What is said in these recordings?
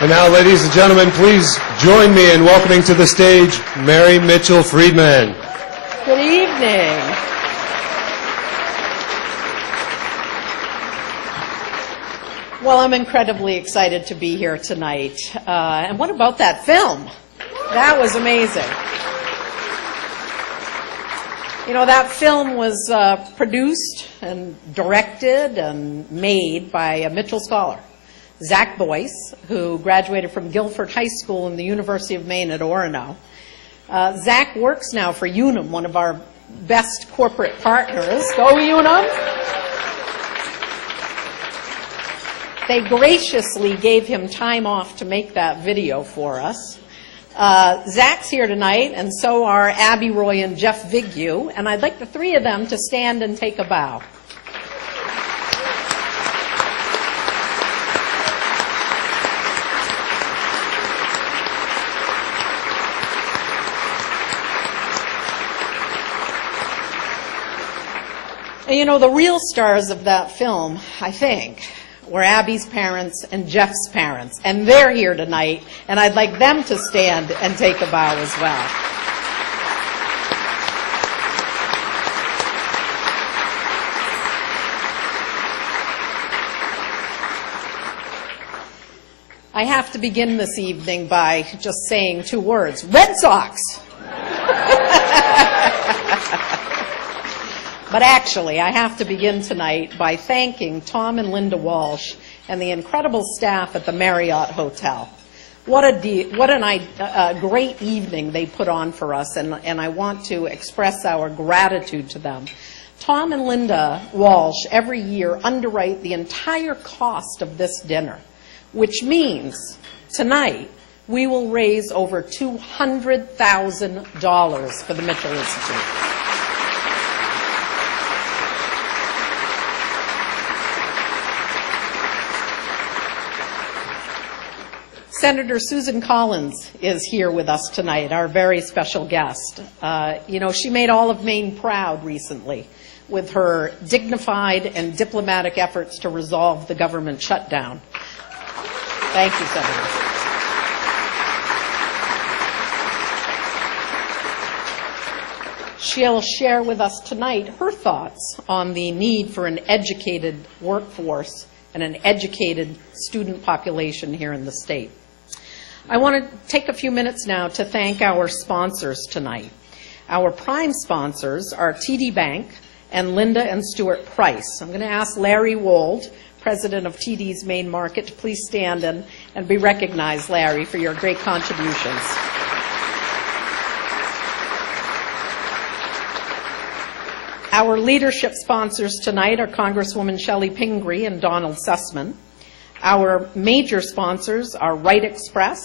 And now, ladies and gentlemen, please join me in welcoming to the stage Mary Mitchell Friedman. Good evening. Well, I'm incredibly excited to be here tonight. And what about that film? That was amazing. You know, that film was produced and directed and made by a Mitchell scholar, Zach Boyce, who graduated from Guilford High School and the University of Maine at Orono. Zach works now for Unum, one of our best corporate partners. Go Unum! They graciously gave him time off to make that video for us. Zach's here tonight, and so are Abby Roy and Jeff Vignew, and I'd like the three of them to stand and take a bow. And you know, the real stars of that film, I think, were Abby's parents and Jeff's parents, and they're here tonight, and I'd like them to stand and take a bow as well. I have to begin this evening by just saying two words: Red Sox! But actually, I have to begin tonight by thanking Tom and Linda Walsh and the incredible staff at the Marriott Hotel. What a great evening they put on for us, and I want to express our gratitude to them. Tom and Linda Walsh every year underwrite the entire cost of this dinner, which means tonight we will raise over $200,000 for the Mitchell Institute. Senator Susan Collins is here with us tonight, our very special guest. You know, she made all of Maine proud recently with her dignified and diplomatic efforts to resolve the government shutdown. Thank you, Senator. She'll share with us tonight her thoughts on the need for an educated workforce and an educated student population here in the state. I want to take a few minutes now to thank our sponsors tonight. Our prime sponsors are TD Bank and Linda and Stuart Price. I'm going to ask Larry Wold, president of TD's Maine Market, to please stand and be recognized, Larry, for your great contributions. Our leadership sponsors tonight are Congresswoman Shelley Pingree and Donald Sussman. Our major sponsors are Right Express,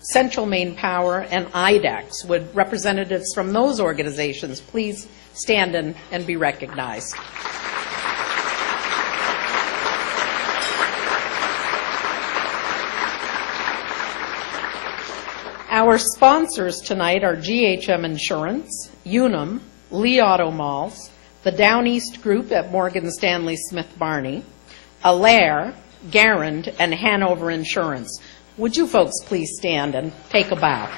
Central Maine Power, and IDEX. Would representatives from those organizations please stand and be recognized? Our sponsors tonight are GHM Insurance, Unum, Lee Auto Malls, the Down East Group at Morgan Stanley Smith Barney, Allaire, Garand, and Hanover Insurance. Would you folks please stand and take a bow?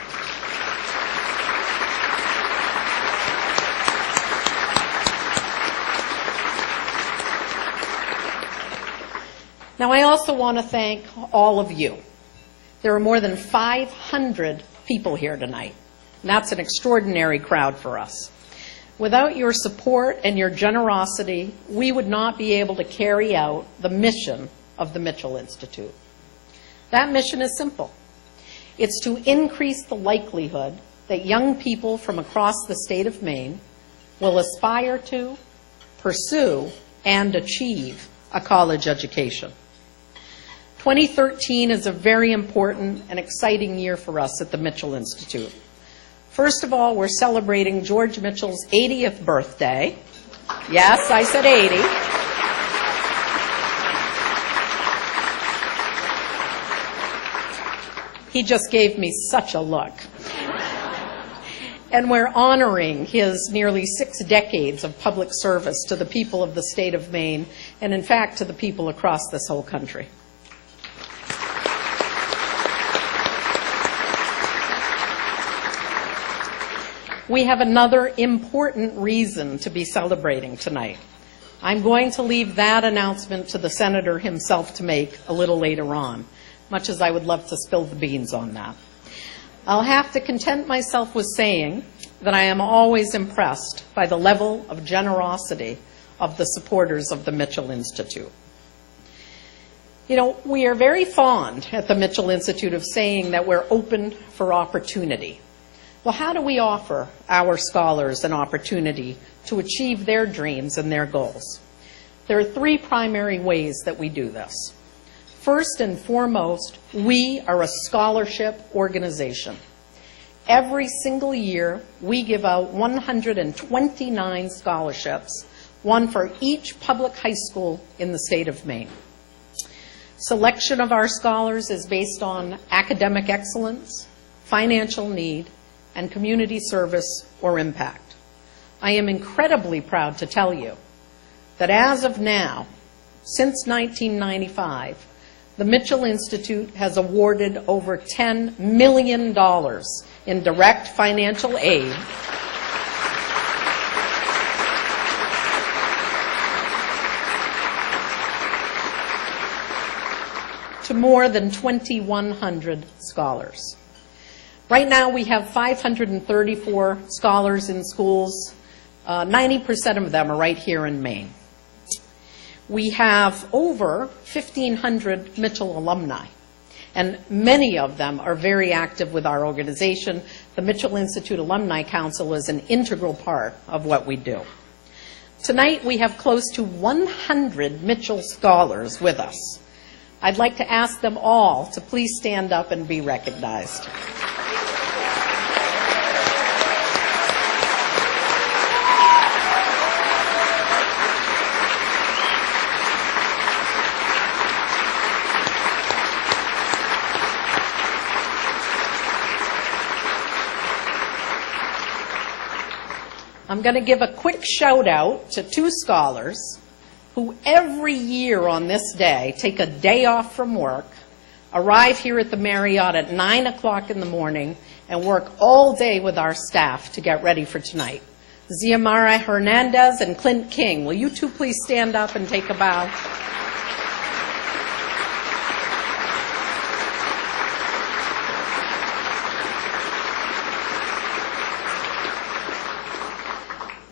Now, I also want to thank all of you. There are more than 500 people here tonight, and that's an extraordinary crowd for us. Without your support and your generosity, we would not be able to carry out the mission of the Mitchell Institute. That mission is simple. It's to increase the likelihood that young people from across the state of Maine will aspire to, pursue, and achieve a college education. 2013 is a very important and exciting year for us at the Mitchell Institute. First of all, we're celebrating George Mitchell's 80th birthday. Yes, I said 80. He just gave me such a look. And we're honoring his nearly 6 decades of public service to the people of the state of Maine, and in fact to the people across this whole country. we have another important reason to be celebrating tonight. I'm going to leave that announcement to the Senator himself to make a little later on, much as I would love to spill the beans on that. I'll have to content myself with saying that I am always impressed by the level of generosity of the supporters of the Mitchell Institute. You know, we are very fond at the Mitchell Institute of saying that we're open for opportunity. Well, how do we offer our scholars an opportunity to achieve their dreams and their goals? There are three primary ways that we do this. First and foremost, we are a scholarship organization. Every single year, we give out 129 scholarships, one for each public high school in the state of Maine. Selection of our scholars is based on academic excellence, financial need, and community service or impact. I am incredibly proud to tell you that as of now, since 1995, the Mitchell Institute has awarded over $10 million in direct financial aid to more than 2,100 scholars. Right now we have 534 scholars in schools. 90% of them are right here in Maine. We have over 1,500 Mitchell alumni, and many of them are very active with our organization. The Mitchell Institute Alumni Council is an integral part of what we do. Tonight we have close to 100 Mitchell scholars with us. I'd like to ask them all to please stand up and be recognized. I'm going to give a quick shout out to two scholars who every year on this day take a day off from work, arrive here at the Marriott at 9 o'clock in the morning, and work all day with our staff to get ready for tonight. Xiomara Hernandez and Clint King, will you two please stand up and take a bow?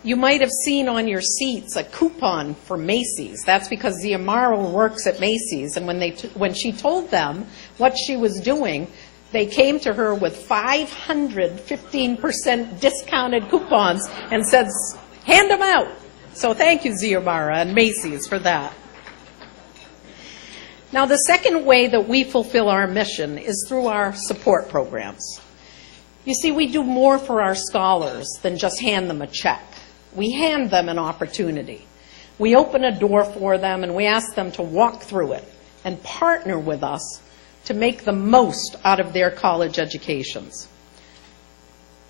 You might have seen on your seats a coupon for Macy's. That's because Xiomara works at Macy's, and when she told them what she was doing, they came to her with 515% discounted coupons and said, hand them out. So thank you, Xiomara and Macy's, for that. Now, the second way that we fulfill our mission is through our support programs. You see, we do more for our scholars than just hand them a check. We hand them an opportunity. We open a door for them and we ask them to walk through it and partner with us to make the most out of their college educations.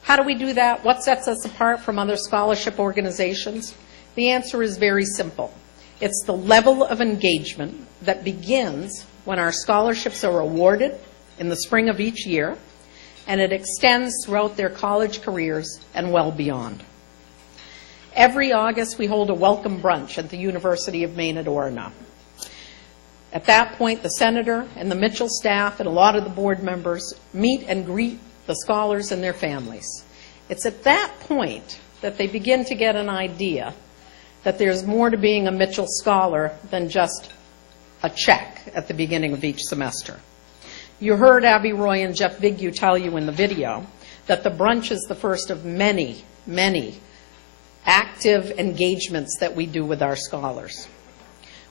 How do we do that? What sets us apart from other scholarship organizations? The answer is very simple. It's the level of engagement that begins when our scholarships are awarded in the spring of each year, and it extends throughout their college careers and well beyond. Every August, we hold a welcome brunch at the University of Maine at Orono. At that point, the Senator and the Mitchell staff and a lot of the board members meet and greet the scholars and their families. It's at that point that they begin to get an idea that there's more to being a Mitchell scholar than just a check at the beginning of each semester. You heard Abby Roy and Jeff Bigu tell you in the video that the brunch is the first of many, many active engagements that we do with our scholars.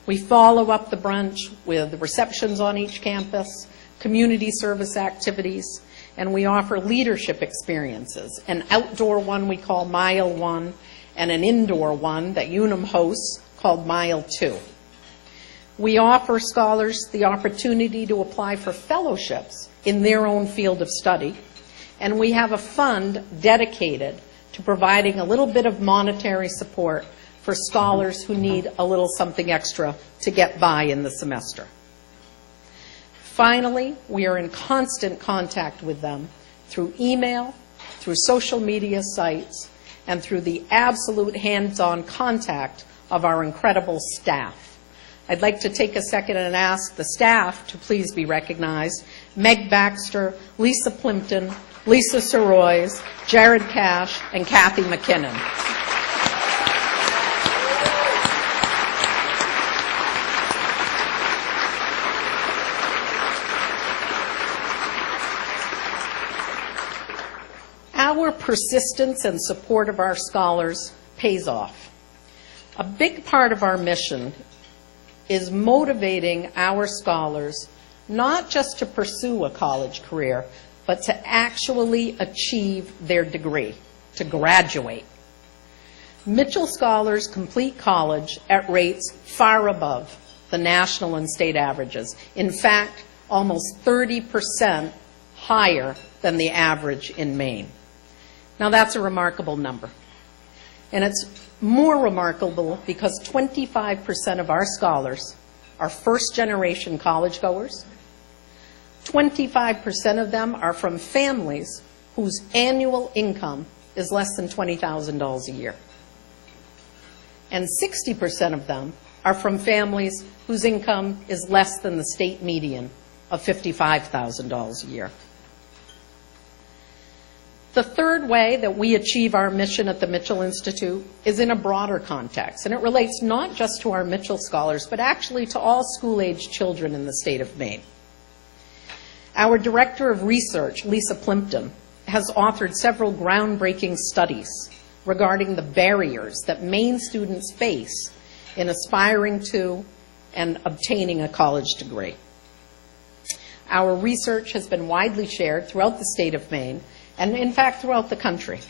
We follow up the brunch with receptions on each campus, community service activities, and we offer leadership experiences, an outdoor one we call Mile 1, and an indoor one that Unum hosts called Mile 2. We offer scholars the opportunity to apply for fellowships in their own field of study, and we have a fund dedicated to providing a little bit of monetary support for scholars who need a little something extra to get by in the semester. Finally, we are in constant contact with them through email, through social media sites, and through the absolute hands-on contact of our incredible staff. I'd like to take a second and ask the staff to please be recognized. Meg Baxter, Lisa Plimpton, Lisa Soroyes, Jared Cash, and Kathy McKinnon. Our persistence and support of our scholars pays off. A big part of our mission is motivating our scholars not just to pursue a college career, but to actually achieve their degree, to graduate. Mitchell scholars complete college at rates far above the national and state averages. In fact, almost 30% higher than the average in Maine. Now, that's a remarkable number. And it's more remarkable because 25% of our scholars are first-generation college goers. 25% of them are from families whose annual income is less than $20,000 a year. And 60% of them are from families whose income is less than the state median of $55,000 a year. The third way that we achieve our mission at the Mitchell Institute is in a broader context, and it relates not just to our Mitchell scholars, but actually to all school-age children in the state of Maine. Our Director of Research, Lisa Plimpton, has authored several groundbreaking studies regarding the barriers that Maine students face in aspiring to and obtaining a college degree. Our research has been widely shared throughout the state of Maine, and in fact throughout the country.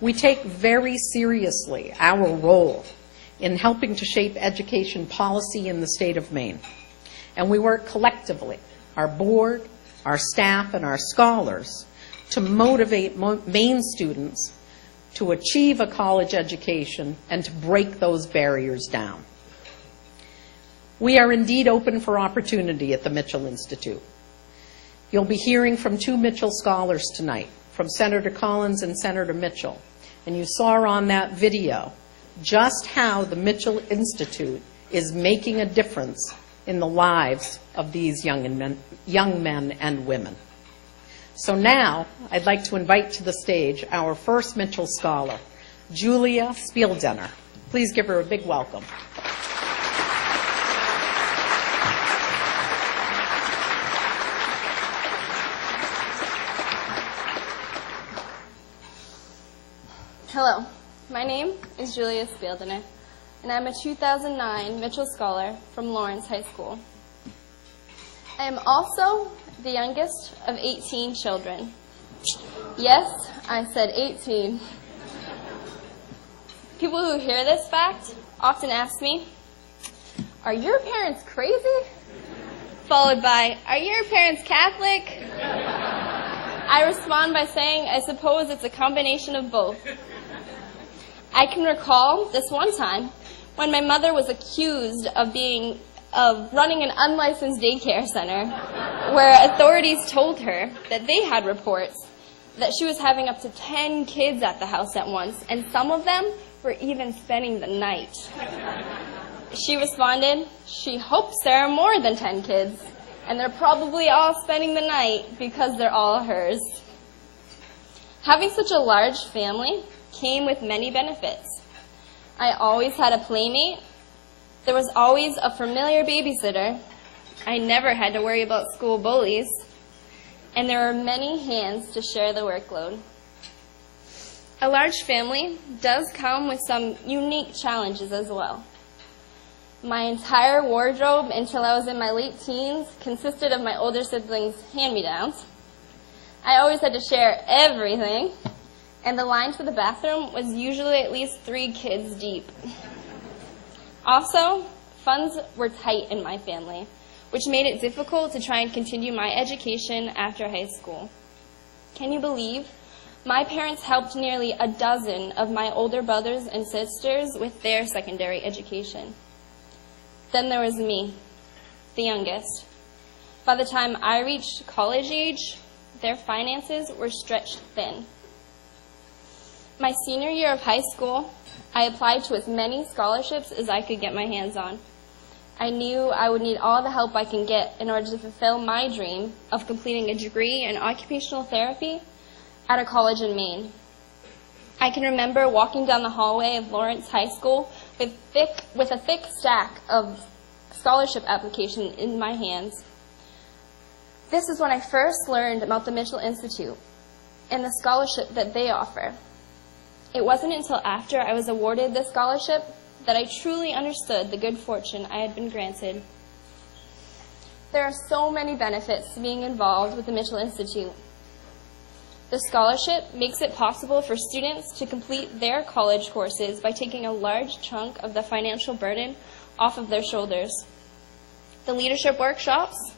We take very seriously our role in helping to shape education policy in the state of Maine. And we work collectively, our board, our staff, and our scholars, to motivate Maine students to achieve a college education and to break those barriers down. We are indeed open for opportunity at the Mitchell Institute. You'll be hearing from two Mitchell scholars tonight, from Senator Collins and Senator Mitchell. And you saw on that video just how the Mitchell Institute is making a difference in the lives of these young men and women. So now, I'd like to invite to the stage our first Mitchell scholar, Julia Spieldenner. Please give her a big welcome. Hello, my name is Julia Spieldenner, and I'm a 2009 Mitchell Scholar from Lawrence High School. I am also the youngest of 18 children. Yes, I said 18. People who hear this fact often ask me, "Are your parents crazy?" Followed by, "Are your parents Catholic?" I respond by saying, I suppose it's a combination of both. I can recall this one time when my mother was accused of running an unlicensed daycare center where authorities told her that they had reports that she was having up to 10 kids at the house at once, and some of them were even spending the night. She responded, she hopes there are more than 10 kids, and they're probably all spending the night because they're all hers. Having such a large family came with many benefits. I always had a playmate. There was always a familiar babysitter. I never had to worry about school bullies. And there were many hands to share the workload. A large family does come with some unique challenges as well. My entire wardrobe until I was in my late teens consisted of my older siblings' hand-me-downs. I always had to share everything. And the line for the bathroom was usually at least 3 kids deep. Also, funds were tight in my family, which made it difficult to try and continue my education after high school. Can you believe? My parents helped nearly a dozen of my older brothers and sisters with their secondary education. Then there was me, the youngest. By the time I reached college age, their finances were stretched thin. My senior year of high school, I applied to as many scholarships as I could get my hands on. I knew I would need all the help I can get in order to fulfill my dream of completing a degree in occupational therapy at a college in Maine. I can remember walking down the hallway of Lawrence High School with a thick stack of scholarship applications in my hands. This is when I first learned about the Mitchell Institute and the scholarship that they offer. It wasn't until after I was awarded this scholarship that I truly understood the good fortune I had been granted. There are so many benefits to being involved with the Mitchell Institute. The scholarship makes it possible for students to complete their college courses by taking a large chunk of the financial burden off of their shoulders. The leadership workshops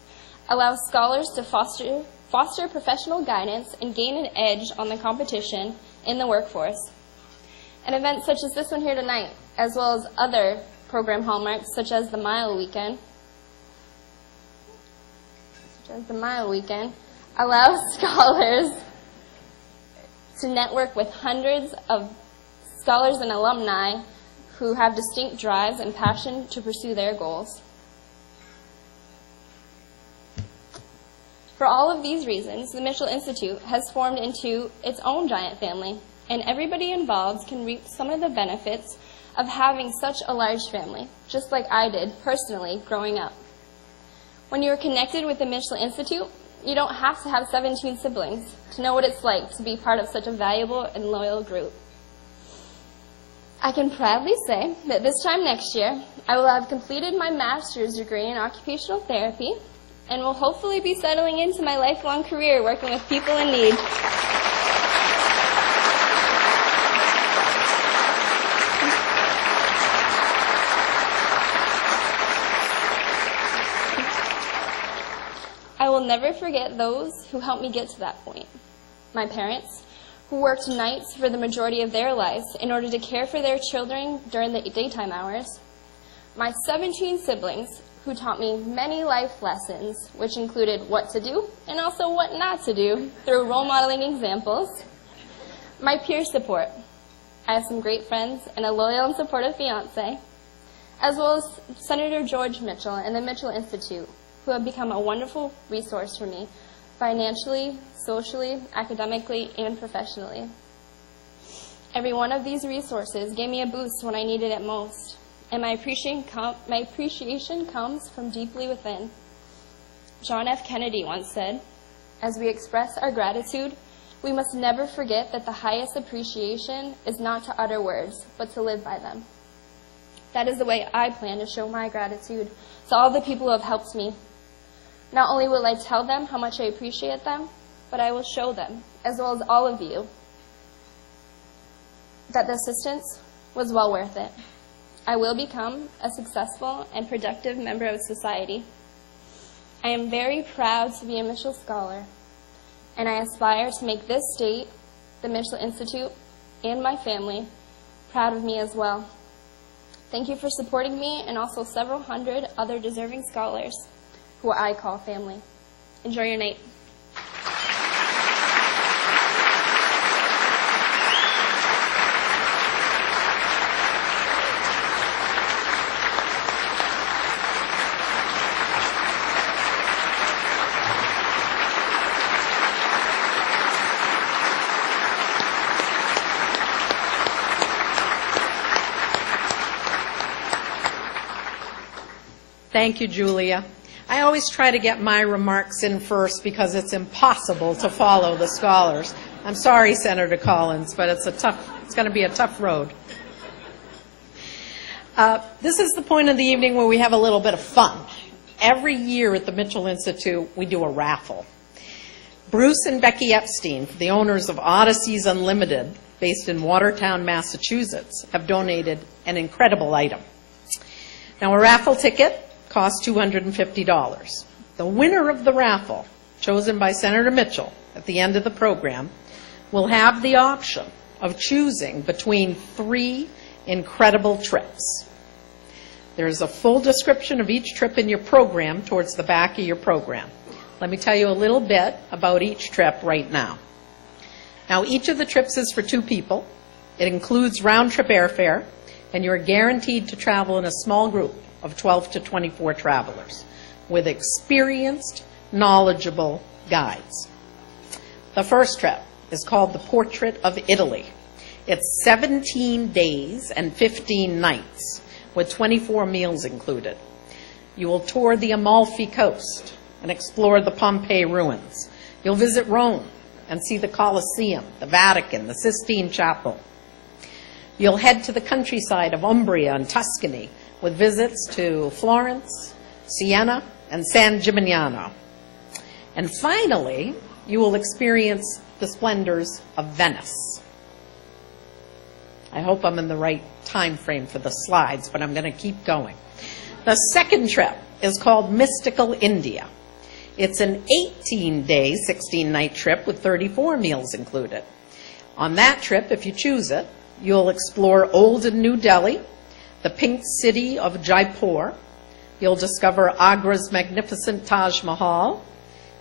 allow scholars to foster professional guidance and gain an edge on the competition in the workforce. And events such as this one here tonight, as well as other program hallmarks such as the Mile Weekend, allow scholars to network with hundreds of scholars and alumni who have distinct drives and passion to pursue their goals. For all of these reasons, the Mitchell Institute has formed into its own giant family, and everybody involved can reap some of the benefits of having such a large family, just like I did personally growing up. When you are connected with the Mitchell Institute, you don't have to have 17 siblings to know what it's like to be part of such a valuable and loyal group. I can proudly say that this time next year, I will have completed my master's degree in occupational therapy and will hopefully be settling into my lifelong career working with people in need. I will never forget those who helped me get to that point. My parents, who worked nights for the majority of their lives in order to care for their children during the daytime hours. My 17 siblings, who taught me many life lessons, which included what to do and also what not to do through role modeling examples. My peer support. I have some great friends and a loyal and supportive fiance, as well as Senator George Mitchell and the Mitchell Institute, who have become a wonderful resource for me financially, socially, academically, and professionally. Every one of these resources gave me a boost when I needed it most, and my appreciation comes from deeply within. John F. Kennedy once said, "As we express our gratitude, we must never forget that the highest appreciation is not to utter words, but to live by them." That is the way I plan to show my gratitude to all the people who have helped me. Not only will I tell them how much I appreciate them, but I will show them, as well as all of you, that the assistance was well worth it. I will become a successful and productive member of society. I am very proud to be a Mitchell Scholar, and I aspire to make this state, the Mitchell Institute, and my family proud of me as well. Thank you for supporting me and also several hundred other deserving scholars who I call family. Enjoy your night. Thank you, Julia. I always try to get my remarks in first because it's impossible to follow the scholars. I'm sorry, Senator Collins, but it's going to be a tough road. This is the point of the evening where we have a little bit of fun. Every year at the Mitchell Institute, we do a raffle. Bruce and Becky Epstein, the owners of Odysseys Unlimited, based in Watertown, Massachusetts, have donated an incredible item. Now, a raffle ticket costs $250. The winner of the raffle, chosen by Senator Mitchell at the end of the program, will have the option of choosing between 3 incredible trips. There's a full description of each trip in your program towards the back of your program. Let me tell you a little bit about each trip right now. Now, each of the trips is for 2 people. It includes round-trip airfare, and you're guaranteed to travel in a small group of 12 to 24 travelers with experienced, knowledgeable guides. The first trip is called the Portrait of Italy. It's 17 days and 15 nights with 24 meals included. You will tour the Amalfi Coast and explore the Pompeii ruins. You'll visit Rome and see the Colosseum, the Vatican, the Sistine Chapel. You'll head to the countryside of Umbria and Tuscany with visits to Florence, Siena, and San Gimignano. And finally, you will experience the splendors of Venice. I hope I'm in the right time frame for the slides, but I'm going to keep going. The second trip is called Mystical India. It's an 18-day, 16-night trip with 34 meals included. On that trip, if you choose it, you'll explore old and New Delhi, the pink city of Jaipur. You'll discover Agra's magnificent Taj Mahal.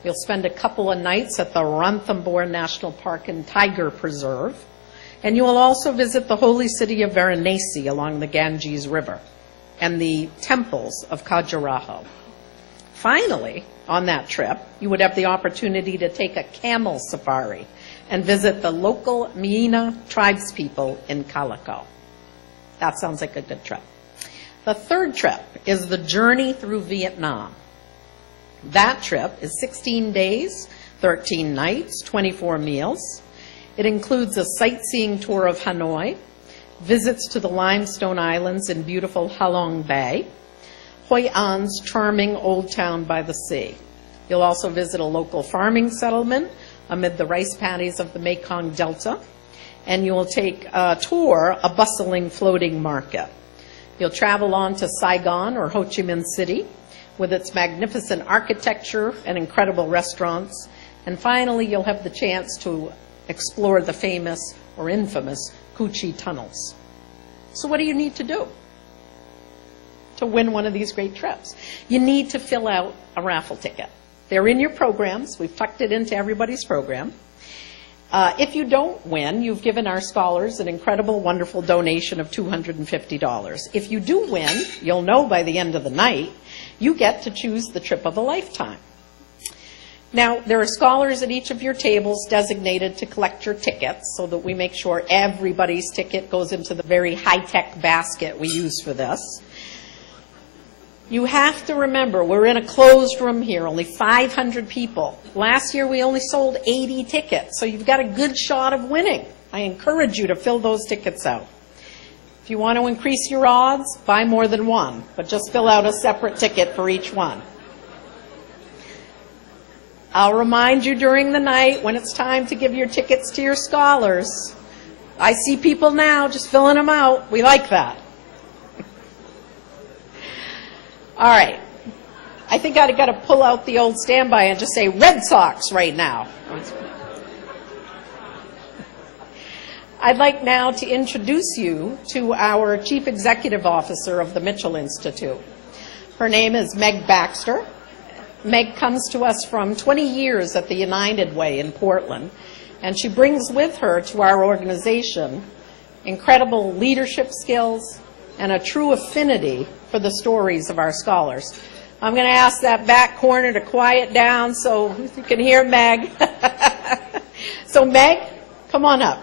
You'll spend a couple of nights at the Ranthambore National Park and Tiger Preserve. And you will also visit the holy city of Varanasi along the Ganges River and the temples of Khajuraho. Finally, on that trip, you would have the opportunity to take a camel safari and visit the local Miena tribespeople in Calico. That sounds like a good trip. The third trip is the journey through Vietnam. That trip is 16 days, 13 nights, 24 meals. It includes a sightseeing tour of Hanoi, visits to the limestone islands in beautiful Halong Bay, Hoi An's charming old town by the sea. You'll also visit a local farming settlement amid the rice paddies of the Mekong Delta, and you will take a tour, a bustling floating market. You'll travel on to Saigon or Ho Chi Minh City with its magnificent architecture and incredible restaurants. And finally, you'll have the chance to explore the famous or infamous Cu Chi tunnels. So what do you need to do to win one of these great trips? You need to fill out a raffle ticket. They're in your programs. We've tucked it into everybody's program. If you don't win, you've given our scholars an incredible, wonderful donation of $250. If you do win, you'll know by the end of the night, you get to choose the trip of a lifetime. Now, there are scholars at each of your tables designated to collect your tickets so that we make sure everybody's ticket goes into the very high-tech basket we use for this. You have to remember, we're in a closed room here, only 500 people. Last year, we only sold 80 tickets, so you've got a good shot of winning. I encourage you to fill those tickets out. If you want to increase your odds, buy more than one, but just fill out a separate ticket for each one. I'll remind you during the night when it's time to give your tickets to your scholars. I see people now just filling them out. We like that. All right. I think I've got to pull out the old standby and just say Red Sox right now. I'd like now to introduce you to our Chief Executive Officer of the Mitchell Institute. Her name is Meg Baxter. Meg comes to us from 20 years at the United Way in Portland, and she brings with her to our organization incredible leadership skills and a true affinity for the stories of our scholars. I'm going to ask that back corner to quiet down so you can hear Meg. So Meg, come on up.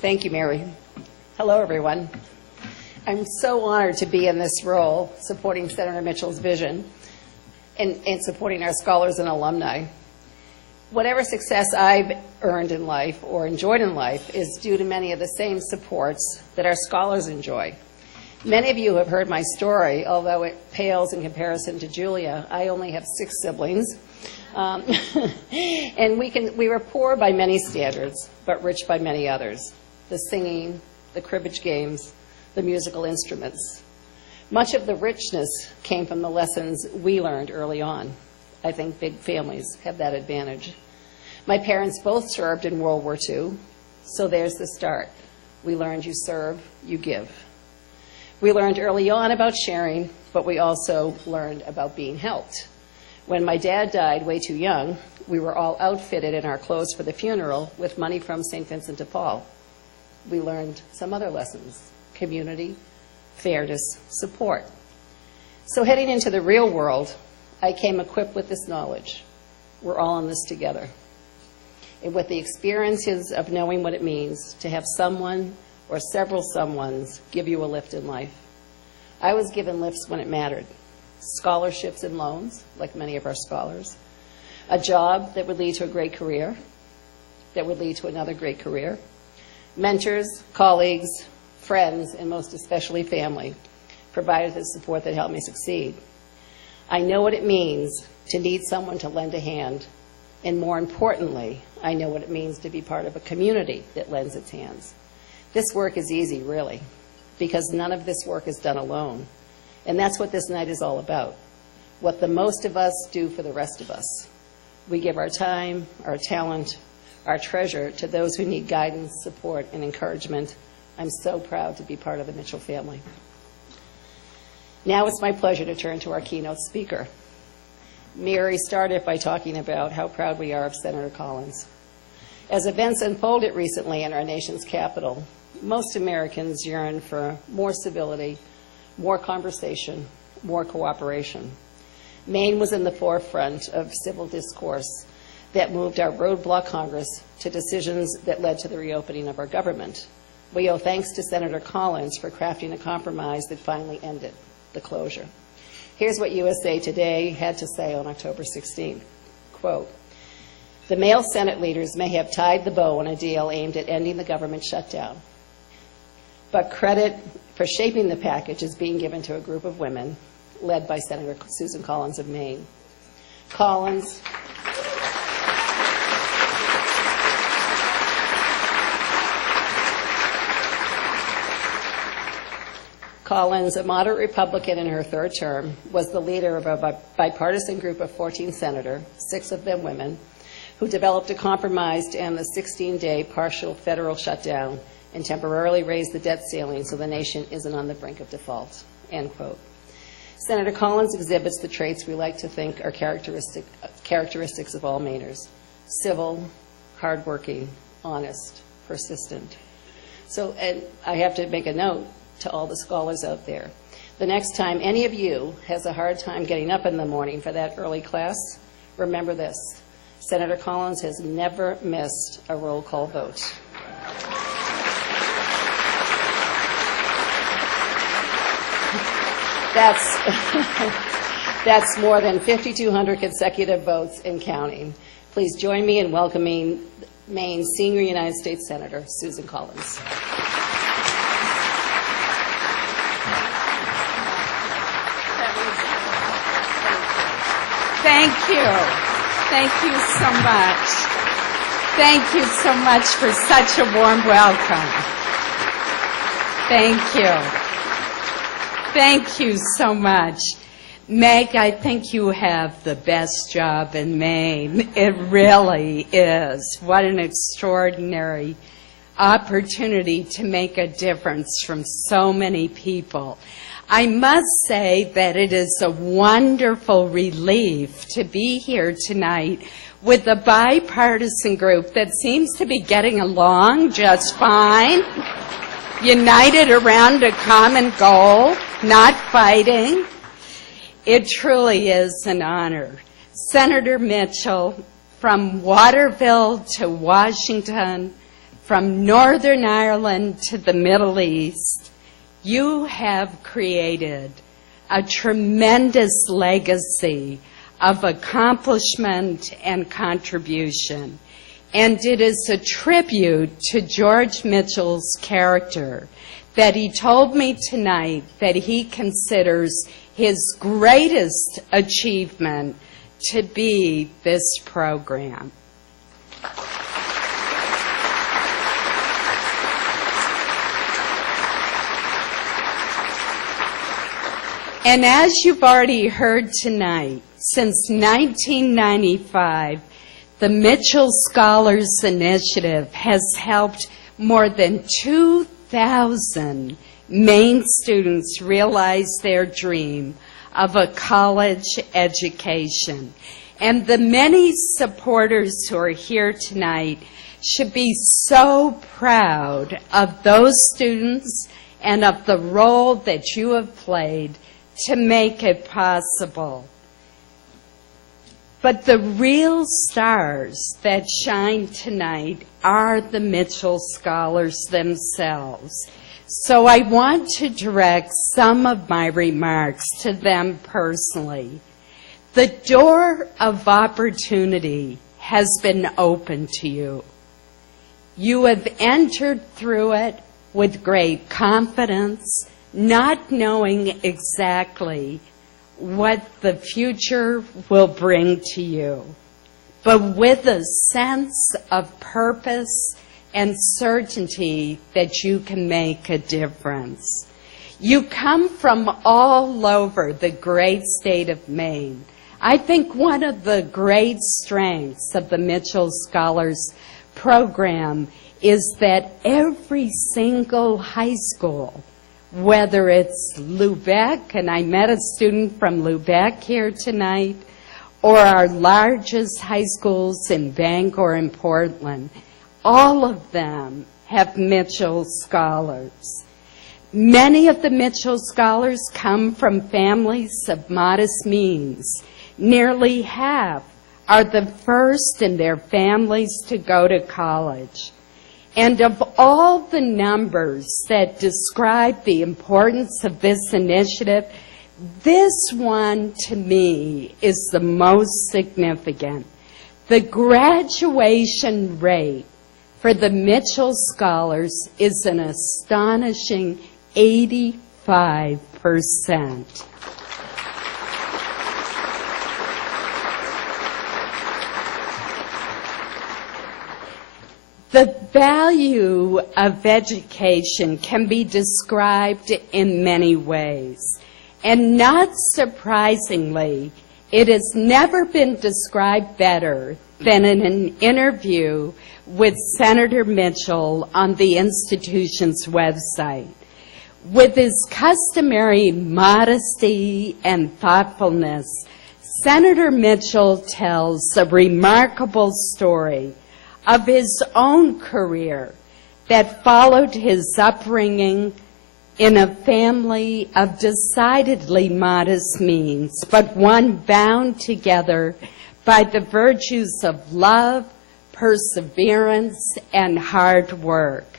Thank you, Mary. Hello, everyone. I'm so honored to be in this role supporting Senator Mitchell's vision and supporting our scholars and alumni. Whatever success I've earned in life or enjoyed in life is due to many of the same supports that our scholars enjoy. Many of you have heard my story, although it pales in comparison to Julia. I only have 6 siblings. And we were poor by many standards, but rich by many others. The singing, the cribbage games, the musical instruments. Much of the richness came from the lessons we learned early on. I think big families have that advantage. My parents both served in World War II, so there's the start. We learned you serve, you give. We learned early on about sharing, but we also learned about being helped. When my dad died way too young, we were all outfitted in our clothes for the funeral with money from St. Vincent de Paul. We learned some other lessons: community, fairness, support. So heading into the real world, I came equipped with this knowledge. We're all in this together. And with the experiences of knowing what it means to have someone or several someones give you a lift in life. I was given lifts when it mattered. Scholarships and loans, like many of our scholars. A job that would lead to a great career, that would lead to another great career. Mentors, colleagues, friends, and most especially family provided the support that helped me succeed. I know what it means to need someone to lend a hand, and more importantly, I know what it means to be part of a community that lends its hands. This work is easy, really, because none of this work is done alone. And that's what this night is all about, what the most of us do for the rest of us. We give our time, our talent, our treasure to those who need guidance, support, and encouragement. I'm so proud to be part of the Mitchell family. Now it's my pleasure to turn to our keynote speaker. Mary started by talking about how proud we are of Senator Collins. As events unfolded recently in our nation's capital, most Americans yearn for more civility, more conversation, more cooperation. Maine was in the forefront of civil discourse that moved our roadblock Congress to decisions that led to the reopening of our government. We owe thanks to Senator Collins for crafting a compromise that finally ended the closure. Here's what USA Today had to say on October 16th. Quote, "The male Senate leaders may have tied the bow on a deal aimed at ending the government shutdown, but credit for shaping the package is being given to a group of women led by Senator Susan Collins of Maine. Collins Collins, a moderate Republican in her third term, was the leader of a bipartisan group of 14 senators, 6 of them women, who developed a compromise to end the 16-day partial federal shutdown and temporarily raise the debt ceiling so the nation isn't on the brink of default." End quote. Senator Collins exhibits the traits we like to think are characteristics of all Mainers: civil, hardworking, honest, persistent. So, and I have to make a note to all the scholars out there. The next time any of you has a hard time getting up in the morning for that early class, remember this: Senator Collins has never missed a roll call vote. That's more than 5,200 consecutive votes and counting. Please join me in welcoming Maine's senior United States Senator, Susan Collins. Thank you. Thank you so much. Thank you so much for such a warm welcome. Thank you. Thank you so much. Meg, I think you have the best job in Maine. It really is. What an extraordinary opportunity to make a difference from so many people. I must say that it is a wonderful relief to be here tonight with a bipartisan group that seems to be getting along just fine, united around a common goal, not fighting. It truly is an honor. Senator Mitchell, from Waterville to Washington, from Northern Ireland to the Middle East, you have created a tremendous legacy of accomplishment and contribution. And it is a tribute to George Mitchell's character that he told me tonight that he considers his greatest achievement to be this program. And as you've already heard tonight, since 1995, the Mitchell Scholars Initiative has helped more than 2,000 Maine students realize their dream of a college education. And the many supporters who are here tonight should be so proud of those students and of the role that you have played to make it possible. But the real stars that shine tonight are the Mitchell Scholars themselves. So I want to direct some of my remarks to them personally. The door of opportunity has been open to you. You have entered through it with great confidence, not knowing exactly what the future will bring to you, but with a sense of purpose and certainty that you can make a difference. You come from all over the great state of Maine. I think one of the great strengths of the Mitchell Scholars Program is that every single high school, whether it's Lubec, and I met a student from Lubec here tonight, or our largest high schools in Bangor and Portland, all of them have Mitchell Scholars. Many of the Mitchell Scholars come from families of modest means. Nearly half are the first in their families to go to college. And of all the numbers that describe the importance of this initiative, this one to me is the most significant. The graduation rate for the Mitchell Scholars is an astonishing 85%. The value of education can be described in many ways, and not surprisingly, it has never been described better than in an interview with Senator Mitchell on the institution's website. With his customary modesty and thoughtfulness, Senator Mitchell tells a remarkable story of his own career that followed his upbringing in a family of decidedly modest means, but one bound together by the virtues of love, perseverance, and hard work.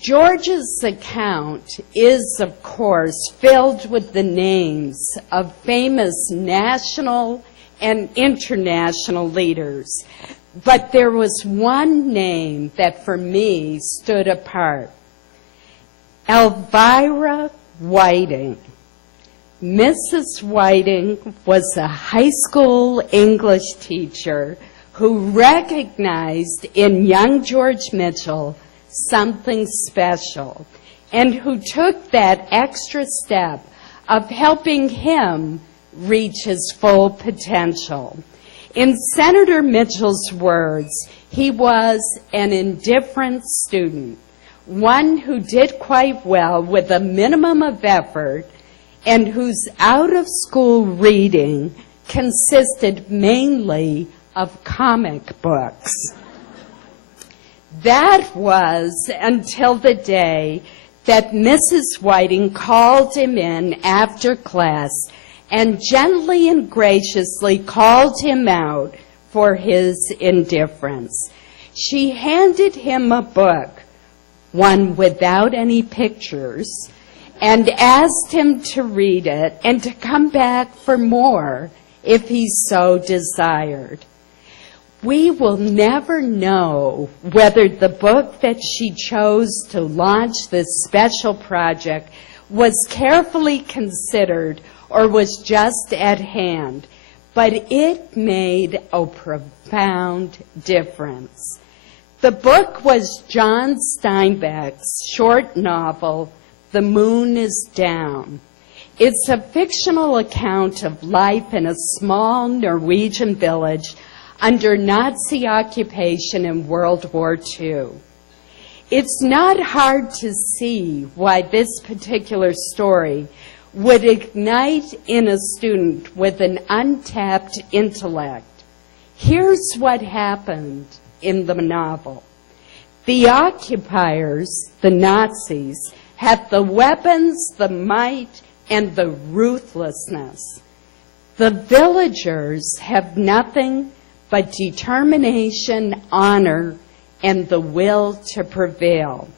George's account is, of course, filled with the names of famous national and international leaders, but there was one name that for me stood apart. Elvira Whiting. Mrs. Whiting was a high school English teacher who recognized in young George Mitchell something special, and who took that extra step of helping him reach his full potential. In Senator Mitchell's words, he was an indifferent student, one who did quite well with a minimum of effort and whose out-of-school reading consisted mainly of comic books. That was until the day that Mrs. Whiting called him in after class and gently and graciously called him out for his indifference. She handed him a book, one without any pictures, and asked him to read it and to come back for more if he so desired. We will never know whether the book that she chose to launch this special project was carefully considered or was just at hand, but it made a profound difference. The book was John Steinbeck's short novel, The Moon is Down. It's a fictional account of life in a small Norwegian village under Nazi occupation in World War II. It's not hard to see why this particular story would ignite in a student with an untapped intellect. Here's what happened in the novel. The occupiers, the Nazis, had the weapons, the might, and the ruthlessness. The villagers have nothing but determination, honor, and the will to prevail.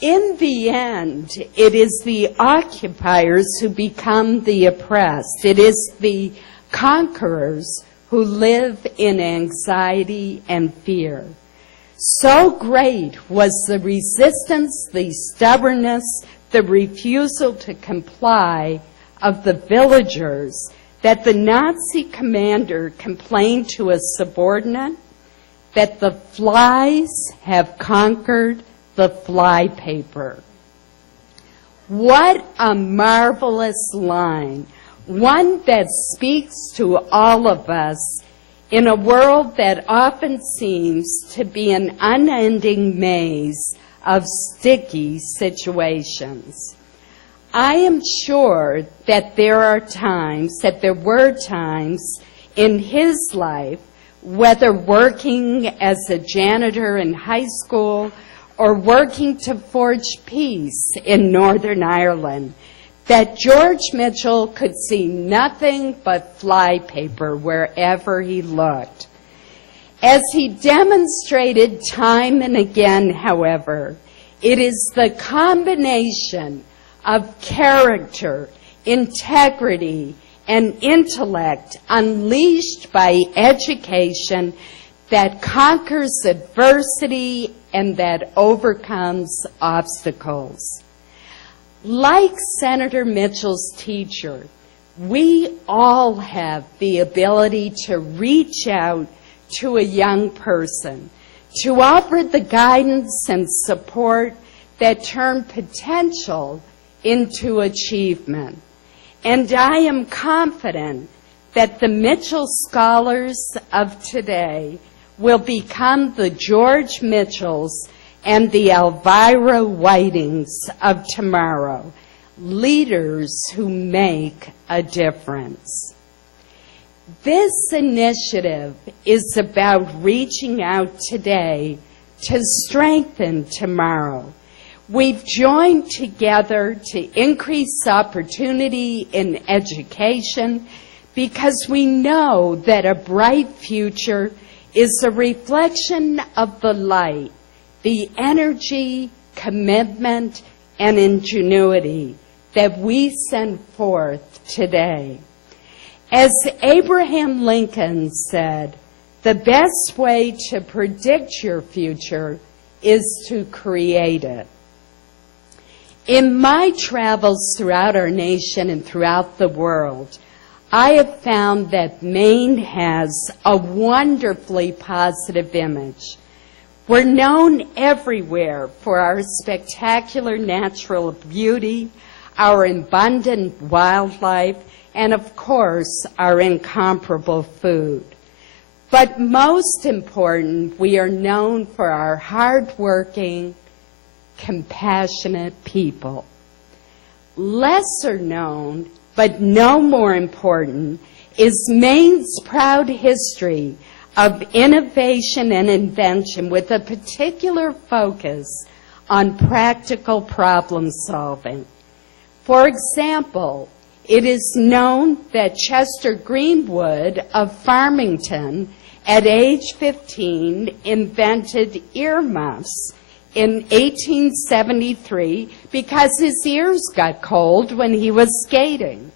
In the end, it is the occupiers who become the oppressed. It is the conquerors who live in anxiety and fear. So great was the resistance, the stubbornness, the refusal to comply of the villagers that the Nazi commander complained to a subordinate that the flies have conquered the flypaper. What a marvelous line, one that speaks to all of us in a world that often seems to be an unending maze of sticky situations. I am sure that there were times in his life, whether working as a janitor in high school or working to forge peace in Northern Ireland, that George Mitchell could see nothing but flypaper wherever he looked. As he demonstrated time and again, however, it is the combination of character, integrity, and intellect unleashed by education that conquers adversity and that overcomes obstacles. Like Senator Mitchell's teacher, we all have the ability to reach out to a young person, to offer the guidance and support that turn potential into achievement. And I am confident that the Mitchell scholars of today will become the George Mitchells and the Elvira Whitings of tomorrow, leaders who make a difference. This initiative is about reaching out today to strengthen tomorrow. We've joined together to increase opportunity in education because we know that a bright future is a reflection of the light, the energy, commitment, and ingenuity that we send forth today. As Abraham Lincoln said, the best way to predict your future is to create it. In my travels throughout our nation and throughout the world, I have found that Maine has a wonderfully positive image. We're known everywhere for our spectacular natural beauty, our abundant wildlife, and of course, our incomparable food. But most important, we are known for our hardworking, compassionate people. Lesser known, but no more important, is Maine's proud history of innovation and invention with a particular focus on practical problem solving. For example, it is known that Chester Greenwood of Farmington, at age 15, invented earmuffs in 1873 because his ears got cold when he was skating.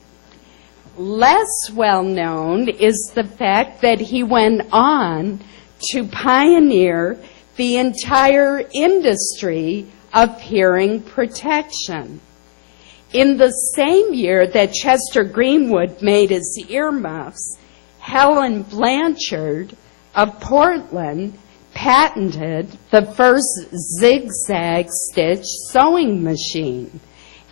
Less well known is the fact that he went on to pioneer the entire industry of hearing protection. In the same year that Chester Greenwood made his earmuffs, Helen Blanchard of Portland patented the first zigzag stitch sewing machine,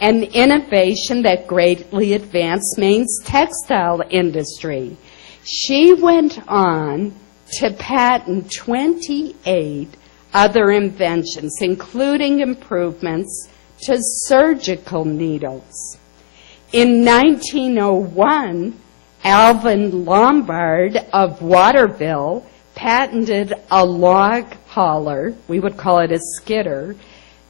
an innovation that greatly advanced Maine's textile industry. She went on to patent 28 other inventions, including improvements to surgical needles. In 1901, Alvin Lombard of Waterville patented a log hauler, we would call it a skidder,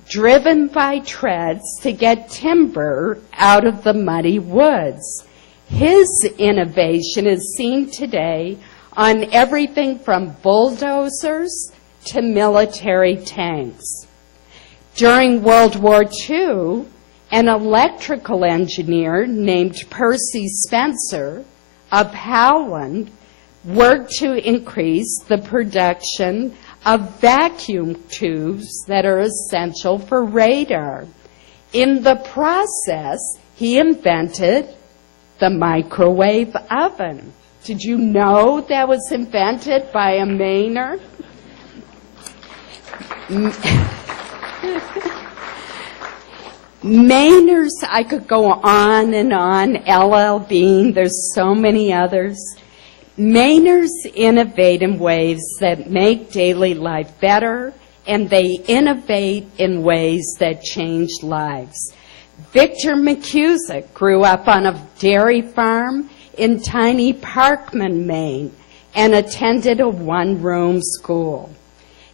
driven by treads to get timber out of the muddy woods. His innovation is seen today on everything from bulldozers to military tanks. During World War II, an electrical engineer named Percy Spencer of Howland worked to increase the production of vacuum tubes that are essential for radar. In the process, he invented the microwave oven. Did you know that was invented by a Mainer? Mainers, I could go on and on, L.L. Bean, there's so many others. Mainers innovate in ways that make daily life better, and they innovate in ways that change lives. Victor McCusick grew up on a dairy farm in tiny Parkman, Maine, and attended a one-room school.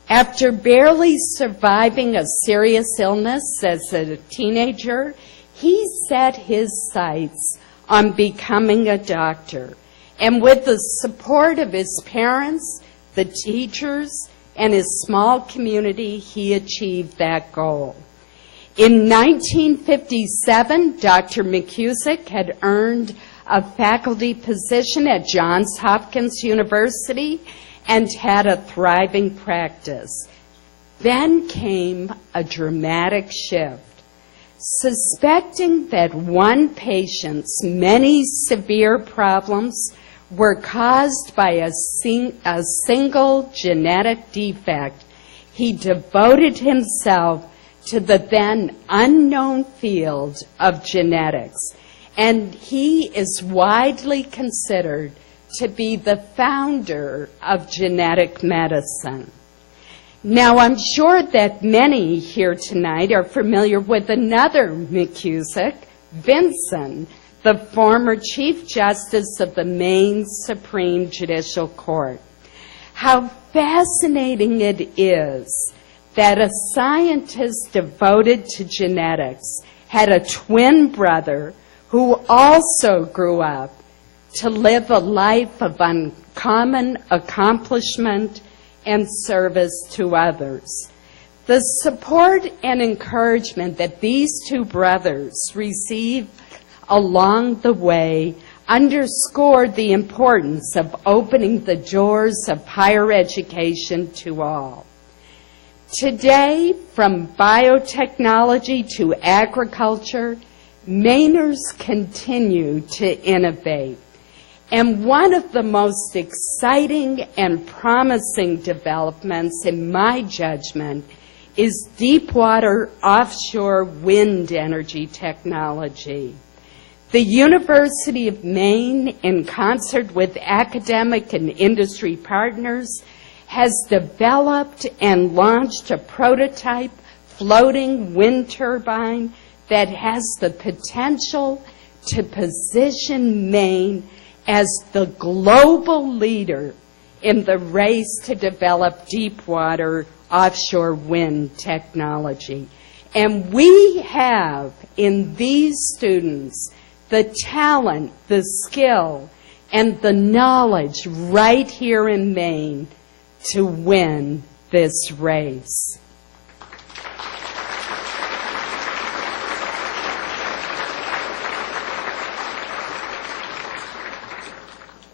After barely surviving a serious illness as a teenager, he set his sights on becoming a doctor. And with the support of his parents, the teachers, and his small community, he achieved that goal. In 1957, Dr. McCusick had earned a faculty position at Johns Hopkins University and had a thriving practice. Then came a dramatic shift. Suspecting that one patient's many severe problems were caused by a single genetic defect, he devoted himself to the then unknown field of genetics, and he is widely considered to be the founder of genetic medicine. Now, I'm sure that many here tonight are familiar with another McCusick, Vinson, the former Chief Justice of the Maine Supreme Judicial Court. How fascinating it is that a scientist devoted to genetics had a twin brother who also grew up to live a life of uncommon accomplishment and service to others. The support and encouragement that these two brothers received along the way underscored the importance of opening the doors of higher education to all. Today, from biotechnology to agriculture, Mainers continue to innovate. And one of the most exciting and promising developments, in my judgment, is deepwater offshore wind energy technology. The University of Maine, in concert with academic and industry partners, has developed and launched a prototype floating wind turbine that has the potential to position Maine as the global leader in the race to develop deepwater offshore wind technology. And we have in these students the talent, the skill, and the knowledge right here in Maine to win this race.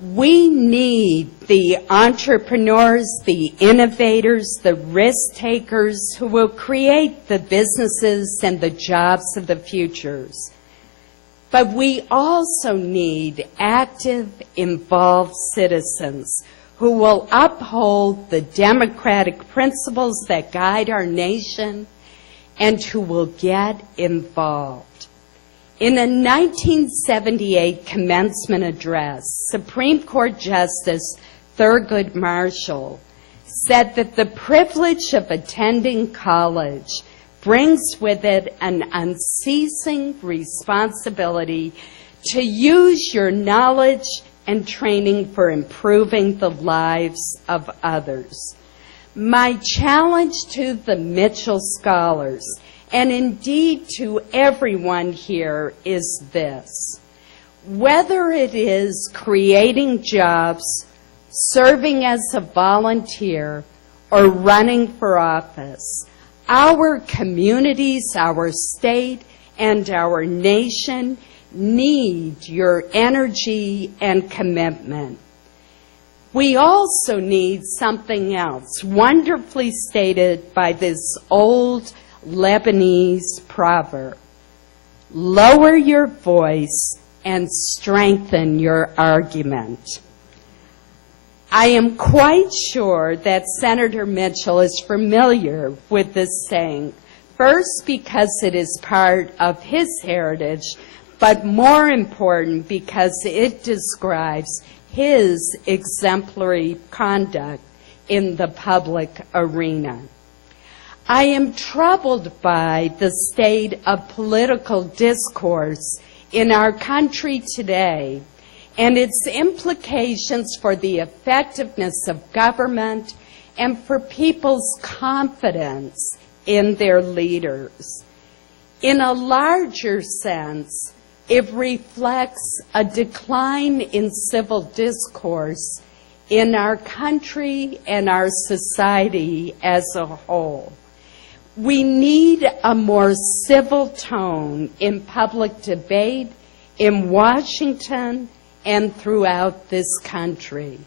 We need the entrepreneurs, the innovators, the risk takers who will create the businesses and the jobs of the futures. But we also need active, involved citizens who will uphold the democratic principles that guide our nation and who will get involved. In a 1978 commencement address, Supreme Court Justice Thurgood Marshall said that the privilege of attending college brings with it an unceasing responsibility to use your knowledge and training for improving the lives of others. My challenge to the Mitchell Scholars, and indeed to everyone here, is this. Whether it is creating jobs, serving as a volunteer, or running for office, our communities, our state, and our nation need your energy and commitment. We also need something else, wonderfully stated by this old Lebanese proverb. Lower your voice and strengthen your argument. I am quite sure that Senator Mitchell is familiar with this saying, first because it is part of his heritage, but more important because it describes his exemplary conduct in the public arena. I am troubled by the state of political discourse in our country today and its implications for the effectiveness of government and for people's confidence in their leaders. In a larger sense, it reflects a decline in civil discourse in our country and our society as a whole. We need a more civil tone in public debate in Washington and throughout this country.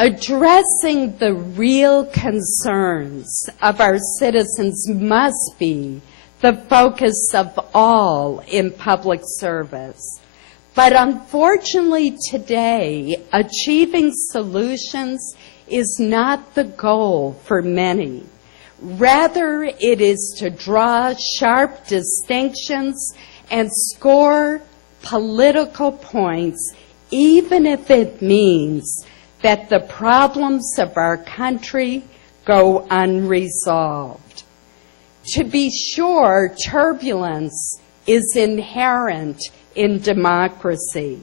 Addressing the real concerns of our citizens must be the focus of all in public service. But unfortunately today, achieving solutions is not the goal for many. Rather, it is to draw sharp distinctions and score political points, even if it means that the problems of our country go unresolved. To be sure, turbulence is inherent in democracy.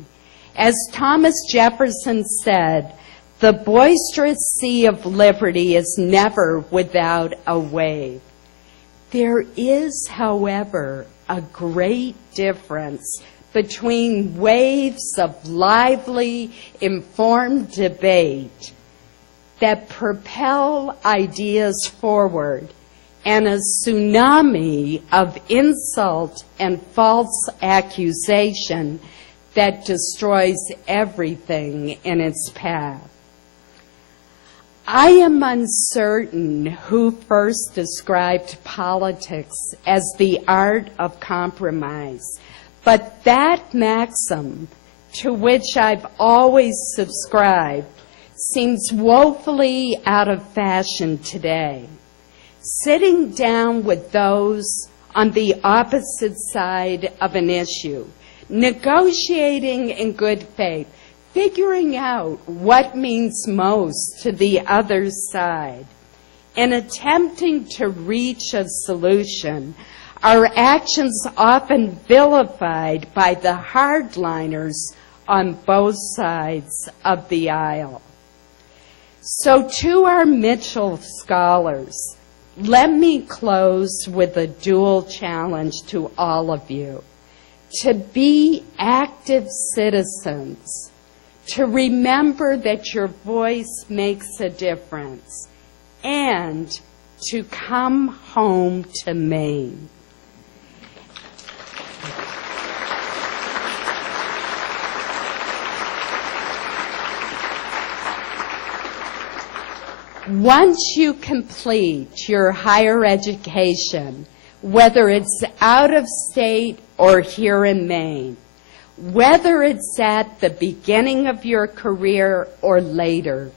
As Thomas Jefferson said, the boisterous sea of liberty is never without a wave. There is, however, a great difference between waves of lively, informed debate that propel ideas forward and a tsunami of insult and false accusation that destroys everything in its path. I am uncertain who first described politics as the art of compromise, but that maxim, to which I've always subscribed, seems woefully out of fashion today. Sitting down with those on the opposite side of an issue, negotiating in good faith, figuring out what means most to the other side, and attempting to reach a solution are actions often vilified by the hardliners on both sides of the aisle. So to our Mitchell scholars, let me close with a dual challenge to all of you. To be active citizens, to remember that your voice makes a difference, and to come home to Maine. Once you complete your higher education, whether it's out of state or here in Maine, whether it's at the beginning of your career or later,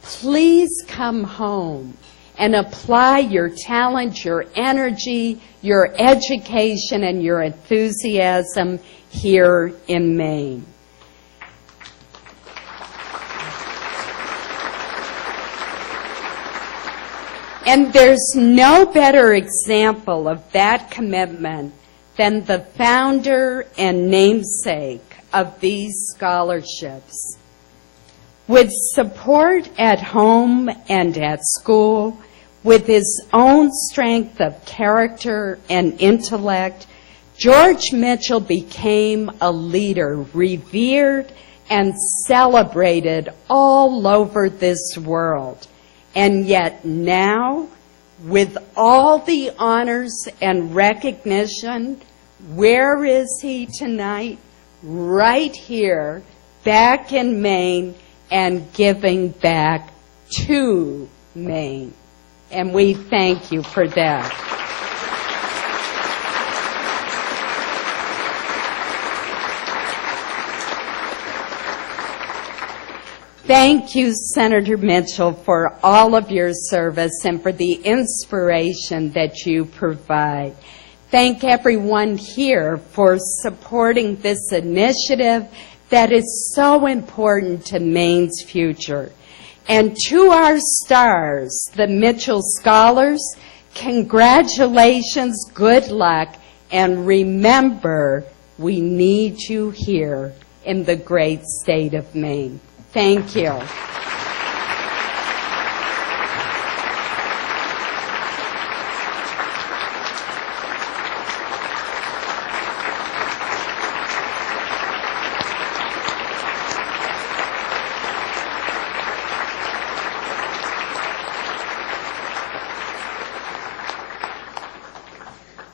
please come home and apply your talent, your energy, your education, and your enthusiasm here in Maine. And there's no better example of that commitment than the founder and namesake of these scholarships. With support at home and at school, with his own strength of character and intellect, George Mitchell became a leader revered and celebrated all over this world. And yet now, with all the honors and recognition, where is he tonight? Right here, back in Maine, and giving back to Maine. And we thank you for that. Thank you, Senator Mitchell, for all of your service and for the inspiration that you provide. Thank everyone here for supporting this initiative that is so important to Maine's future. And to our stars, the Mitchell Scholars, congratulations, good luck, and remember, we need you here in the great state of Maine. Thank you.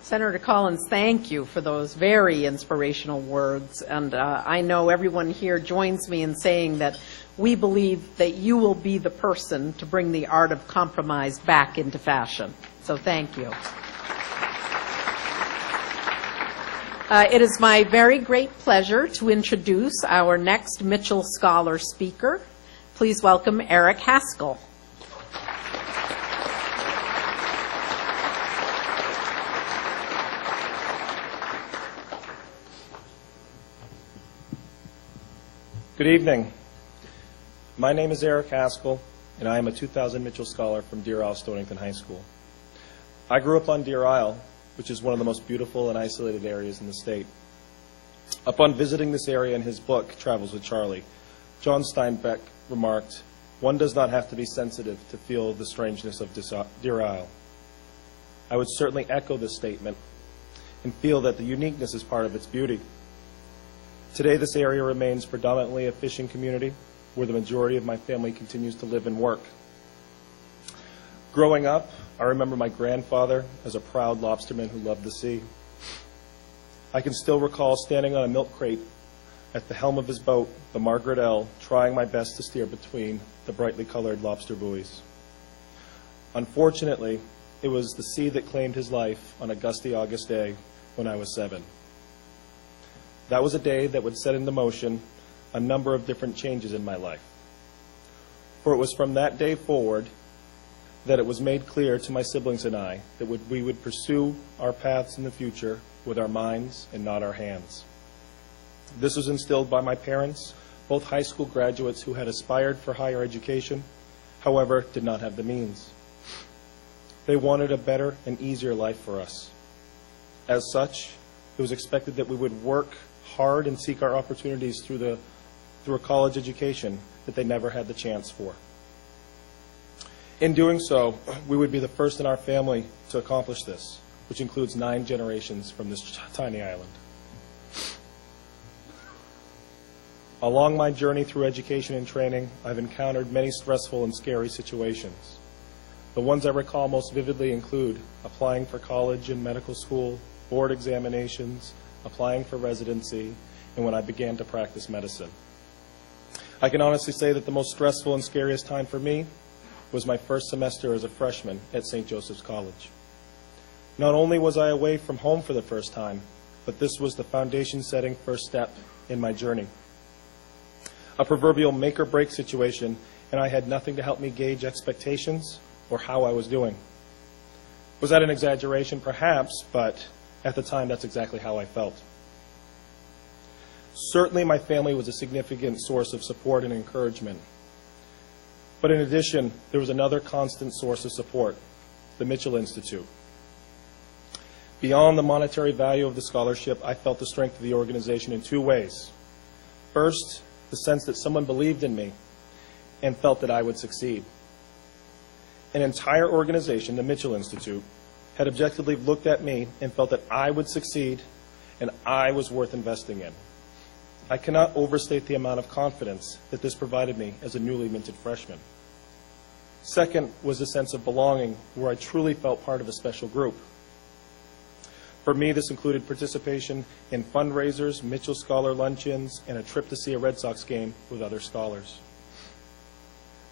Senator Collins, thank you for those very inspirational words. And I know everyone here joins me in saying that we believe that you will be the person to bring the art of compromise back into fashion. So thank you. It is my very great pleasure to introduce our next Mitchell Scholar speaker. Please welcome Eric Haskell. Good evening. My name is Eric Haskell, and I am a 2000 Mitchell Scholar from Deer Isle Stonington High School. I grew up on Deer Isle, which is one of the most beautiful and isolated areas in the state. Upon visiting this area in his book, Travels with Charlie, John Steinbeck remarked, "One does not have to be sensitive to feel the strangeness of Deer Isle." I would certainly echo this statement and feel that the uniqueness is part of its beauty. Today, this area remains predominantly a fishing community where the majority of my family continues to live and work. Growing up, I remember my grandfather as a proud lobsterman who loved the sea. I can still recall standing on a milk crate at the helm of his boat, the Margaret L., trying my best to steer between the brightly colored lobster buoys. Unfortunately, it was the sea that claimed his life on a gusty August day when I was 7. That was a day that would set into motion a number of different changes in my life. For it was from that day forward that it was made clear to my siblings and I that we would pursue our paths in the future with our minds and not our hands. This was instilled by my parents, both high school graduates who had aspired for higher education, however, did not have the means. They wanted a better and easier life for us. As such, it was expected that we would work hard and seek our opportunities through a college education that they never had the chance for. In doing so, we would be the first in our family to accomplish this, which includes 9 generations from this tiny island. Along my journey through education and training, I've encountered many stressful and scary situations. The ones I recall most vividly include applying for college and medical school, board examinations, applying for residency, and when I began to practice medicine. I can honestly say that the most stressful and scariest time for me was my first semester as a freshman at St. Joseph's College. Not only was I away from home for the first time, but this was the foundation-setting first step in my journey. A proverbial make-or-break situation, and I had nothing to help me gauge expectations or how I was doing. Was that an exaggeration? Perhaps, but at the time, that's exactly how I felt. Certainly, my family was a significant source of support and encouragement. But in addition, there was another constant source of support, the Mitchell Institute. Beyond the monetary value of the scholarship, I felt the strength of the organization in two ways. First, the sense that someone believed in me and felt that I would succeed. An entire organization, the Mitchell Institute, had objectively looked at me and felt that I would succeed and I was worth investing in. I cannot overstate the amount of confidence that this provided me as a newly minted freshman. Second was the sense of belonging, where I truly felt part of a special group. For me, this included participation in fundraisers, Mitchell Scholar luncheons, and a trip to see a Red Sox game with other scholars.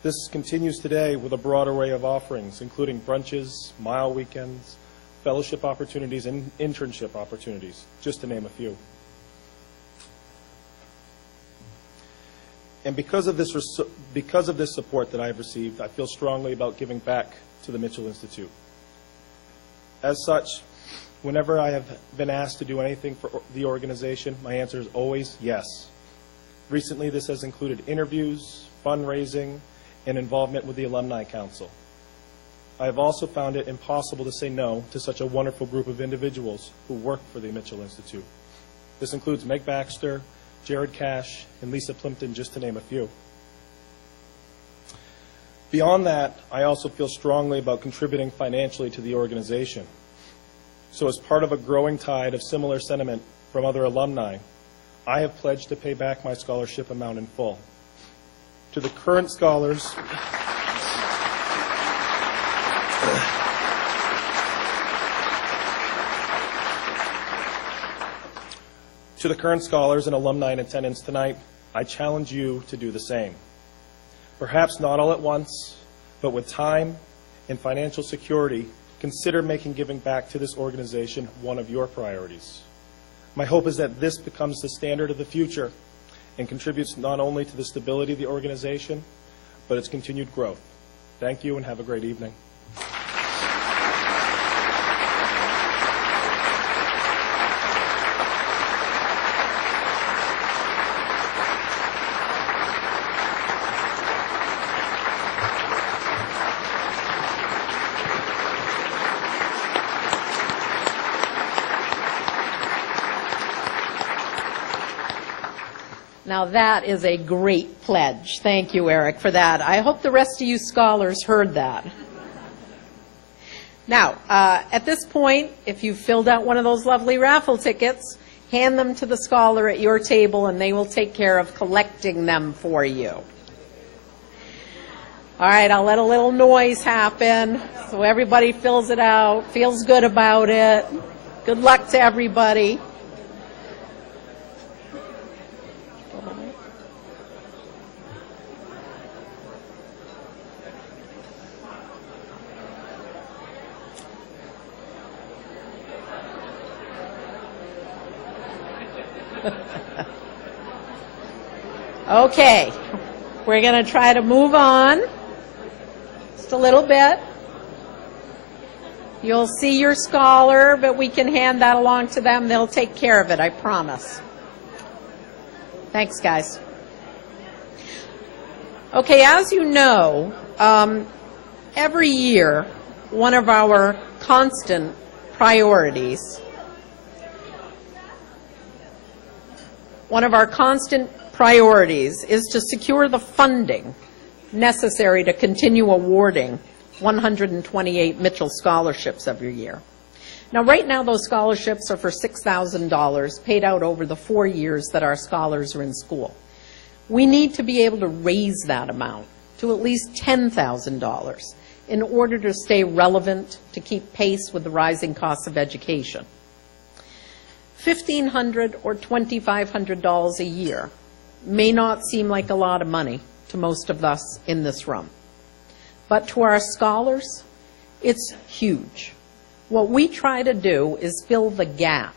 This continues today with a broad array of offerings, including brunches, mile weekends, fellowship opportunities, and internship opportunities, just to name a few. And because of this support that I've received, I feel strongly about giving back to the Mitchell Institute. As such, whenever I have been asked to do anything for the organization, my answer is always yes. Recently, this has included interviews, fundraising, and involvement with the Alumni Council. I have also found it impossible to say no to such a wonderful group of individuals who work for the Mitchell Institute. This includes Meg Baxter, Jared Cash, and Lisa Plimpton, just to name a few. Beyond that, I also feel strongly about contributing financially to the organization. So as part of a growing tide of similar sentiment from other alumni, I have pledged to pay back my scholarship amount in full. To the current scholars, and alumni in attendance tonight, I challenge you to do the same. Perhaps not all at once, but with time and financial security, consider making giving back to this organization one of your priorities. My hope is that this becomes the standard of the future and contributes not only to the stability of the organization, but its continued growth. Thank you and have a great evening. Now that is a great pledge. Thank you, Eric, for that. I hope the rest of you scholars heard that. Now, at this point, if you've filled out one of those lovely raffle tickets, hand them to the scholar at your table and they will take care of collecting them for you. All right, I'll let a little noise happen so everybody fills it out, feels good about it. Good luck to everybody. Okay, we're going to try to move on just a little bit. You'll see your scholar, but we can hand that along to them. They'll take care of it, I promise. Thanks, guys. Okay, as you know, every year, one of our constant priorities is to secure the funding necessary to continue awarding 128 Mitchell scholarships every year. Now, right now, those scholarships are for $6,000 paid out over the 4 years that our scholars are in school. We need to be able to raise that amount to at least $10,000 in order to stay relevant, to keep pace with the rising costs of education. $1,500 or $2,500 a year may not seem like a lot of money to most of us in this room. But to our scholars, it's huge. What we try to do is fill the gap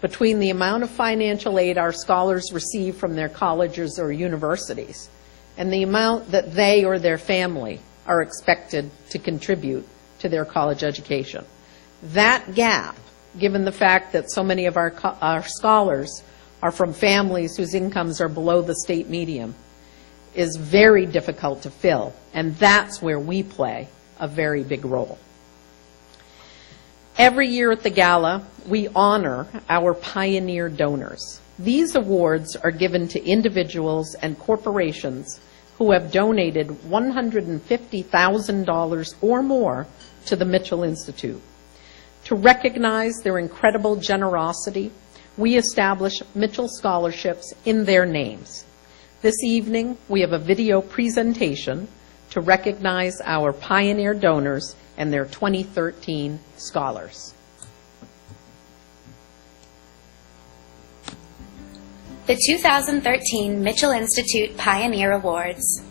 between the amount of financial aid our scholars receive from their colleges or universities and the amount that they or their family are expected to contribute to their college education. That gap, given the fact that so many of our scholars are from families whose incomes are below the state median, is very difficult to fill, and that's where we play a very big role. Every year at the Gala, we honor our pioneer donors. These awards are given to individuals and corporations who have donated $150,000 or more to the Mitchell Institute. To recognize their incredible generosity, we establish Mitchell scholarships in their names. This evening, we have a video presentation to recognize our pioneer donors and their 2013 scholars. The 2013 Mitchell Institute Pioneer Awards.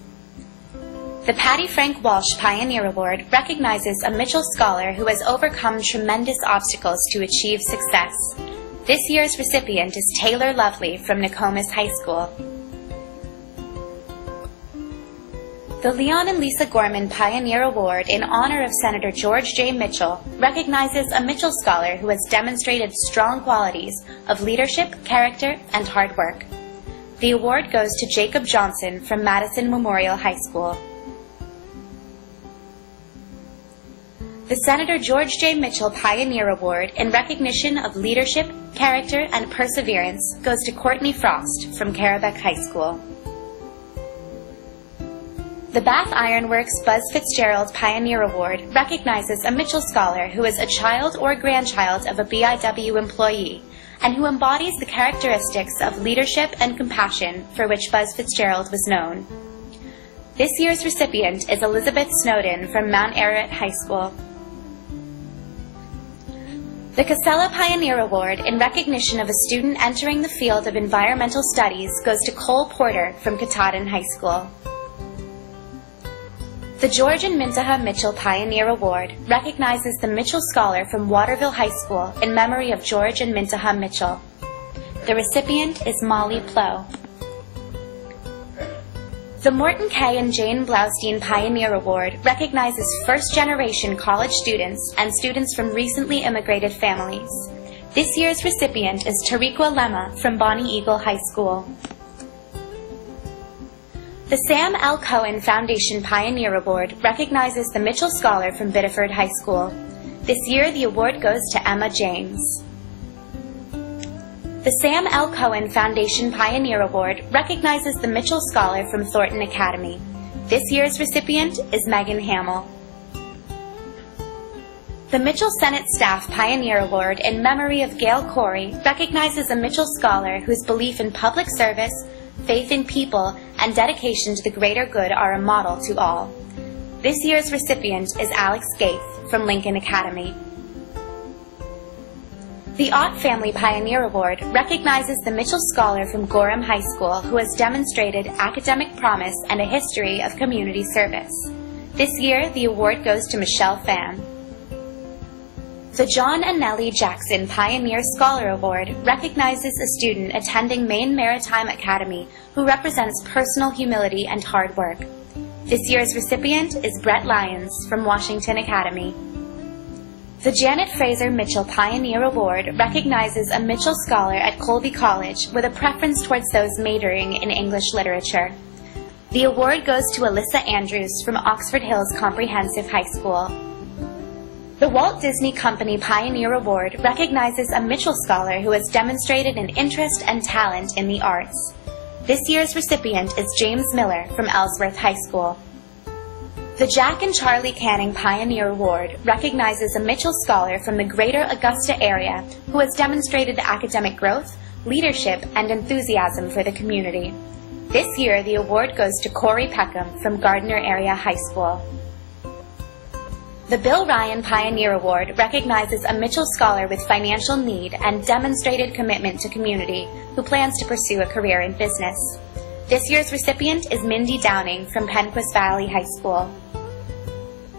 The Patty Frank Walsh Pioneer Award recognizes a Mitchell scholar who has overcome tremendous obstacles to achieve success. This year's recipient is Taylor Lovely from Nokomis High School. The Leon and Lisa Gorman Pioneer Award in honor of Senator George J. Mitchell recognizes a Mitchell scholar who has demonstrated strong qualities of leadership, character, and hard work. The award goes to Jacob Johnson from Madison Memorial High School. The Senator George J. Mitchell Pioneer Award in recognition of leadership, character, and perseverance goes to Courtney Frost from Carabec High School. The Bath Iron Works Buzz Fitzgerald Pioneer Award recognizes a Mitchell scholar who is a child or grandchild of a BIW employee and who embodies the characteristics of leadership and compassion for which Buzz Fitzgerald was known. This year's recipient is Elizabeth Snowden from Mount Ararat High School. The Casella Pioneer Award in recognition of a student entering the field of environmental studies goes to Cole Porter from Katahdin High School. The George and Mintaha Mitchell Pioneer Award recognizes the Mitchell Scholar from Waterville High School in memory of George and Mintaha Mitchell. The recipient is Molly Plow. The Morton Kay and Jane Blaustein Pioneer Award recognizes first-generation college students and students from recently immigrated families. This year's recipient is Tariqua Lema from Bonnie Eagle High School. The Sam L. Cohen Foundation Pioneer Award recognizes the Mitchell Scholar from Biddeford High School. This year, the award goes to Emma James. The Sam L. Cohen Foundation Pioneer Award recognizes the Mitchell Scholar from Thornton Academy. This year's recipient is Megan Hamill. The Mitchell Senate Staff Pioneer Award in memory of Gail Corey recognizes a Mitchell Scholar whose belief in public service, faith in people, and dedication to the greater good are a model to all. This year's recipient is Alex Gaith from Lincoln Academy. The Ott Family Pioneer Award recognizes the Mitchell Scholar from Gorham High School who has demonstrated academic promise and a history of community service. This year, the award goes to Michelle Pham. The John and Nellie Jackson Pioneer Scholar Award recognizes a student attending Maine Maritime Academy who represents personal humility and hard work. This year's recipient is Brett Lyons from Washington Academy. The Janet Fraser Mitchell Pioneer Award recognizes a Mitchell Scholar at Colby College with a preference towards those majoring in English literature. The award goes to Alyssa Andrews from Oxford Hills Comprehensive High School. The Walt Disney Company Pioneer Award recognizes a Mitchell Scholar who has demonstrated an interest and talent in the arts. This year's recipient is James Miller from Ellsworth High School. The Jack and Charlie Canning Pioneer Award recognizes a Mitchell Scholar from the Greater Augusta area who has demonstrated academic growth, leadership, and enthusiasm for the community. This year, the award goes to Corey Peckham from Gardner Area High School. The Bill Ryan Pioneer Award recognizes a Mitchell Scholar with financial need and demonstrated commitment to community who plans to pursue a career in business. This year's recipient is Mindy Downing from Penquist Valley High School.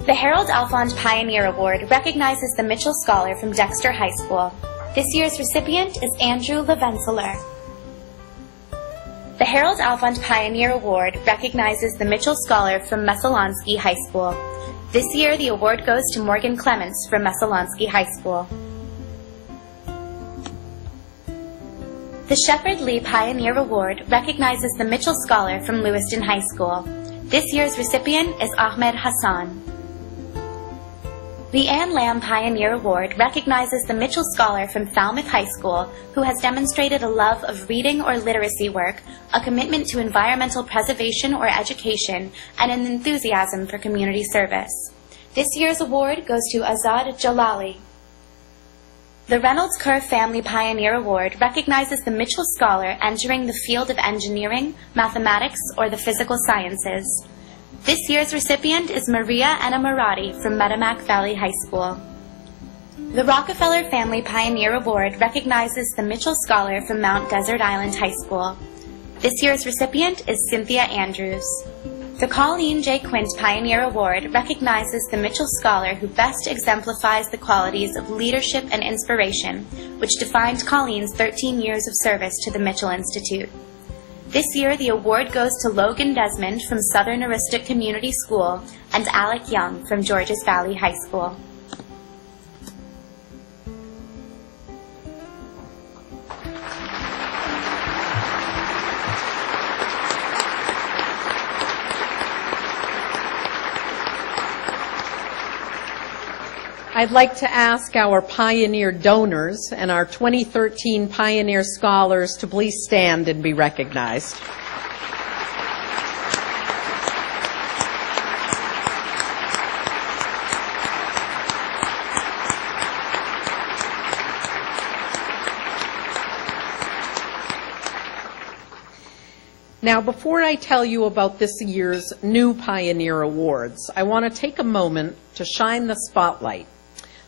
The Harold Alfond Pioneer Award recognizes the Mitchell Scholar from Dexter High School. This year's recipient is Andrew Levenseler. The Harold Alfond Pioneer Award recognizes the Mitchell Scholar from Messalonsky High School. This year, the award goes to Morgan Clements from Messalonsky High School. The Shepard Lee Pioneer Award recognizes the Mitchell Scholar from Lewiston High School. This year's recipient is Ahmed Hassan. The Ann Lamb Pioneer Award recognizes the Mitchell Scholar from Falmouth High School who has demonstrated a love of reading or literacy work, a commitment to environmental preservation or education, and an enthusiasm for community service. This year's award goes to Azad Jalali. The Reynolds Kerr Family Pioneer Award recognizes the Mitchell Scholar entering the field of engineering, mathematics, or the physical sciences. This year's recipient is Maria Anna Marati from Merrimack Valley High School. The Rockefeller Family Pioneer Award recognizes the Mitchell Scholar from Mount Desert Island High School. This year's recipient is Cynthia Andrews. The Colleen J. Quint Pioneer Award recognizes the Mitchell Scholar who best exemplifies the qualities of leadership and inspiration, which defined Colleen's 13 years of service to the Mitchell Institute. This year, the award goes to Logan Desmond from Southern Aroostook Community School and Alec Young from Georges Valley High School. I'd like to ask our Pioneer donors and our 2013 Pioneer Scholars to please stand and be recognized. Now, before I tell you about this year's new Pioneer Awards, I want to take a moment to shine the spotlight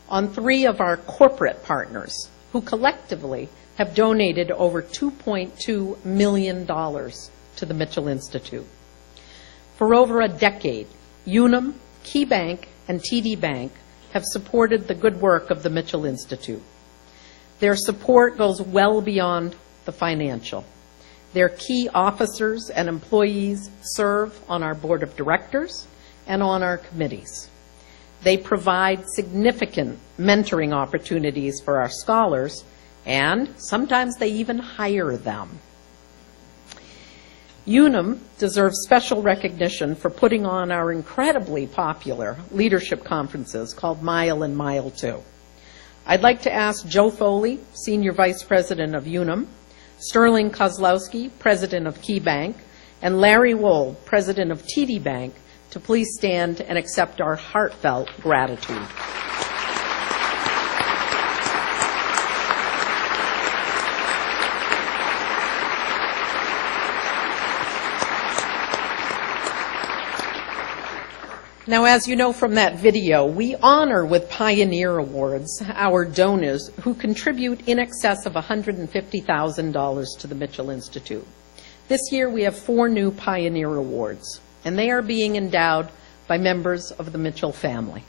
on 3 of our corporate partners who collectively have donated over $2.2 million to the Mitchell Institute. For over a decade, Unum, KeyBank, and TD Bank have supported the good work of the Mitchell Institute. Their support goes well beyond the financial. Their key officers and employees serve on our board of directors and on our committees. They provide significant mentoring opportunities for our scholars, and sometimes they even hire them. Unum deserves special recognition for putting on our incredibly popular leadership conferences called Mile and Mile 2. I'd like to ask Joe Foley, Senior Vice President of Unum, Sterling Kozlowski, President of KeyBank, and Larry Wold, President of TD Bank, to please stand and accept our heartfelt gratitude. Now, as you know from that video, we honor with Pioneer Awards our donors who contribute in excess of $150,000 to the Mitchell Institute. This year, we have 4 new Pioneer Awards, and they are being endowed by members of the Mitchell family.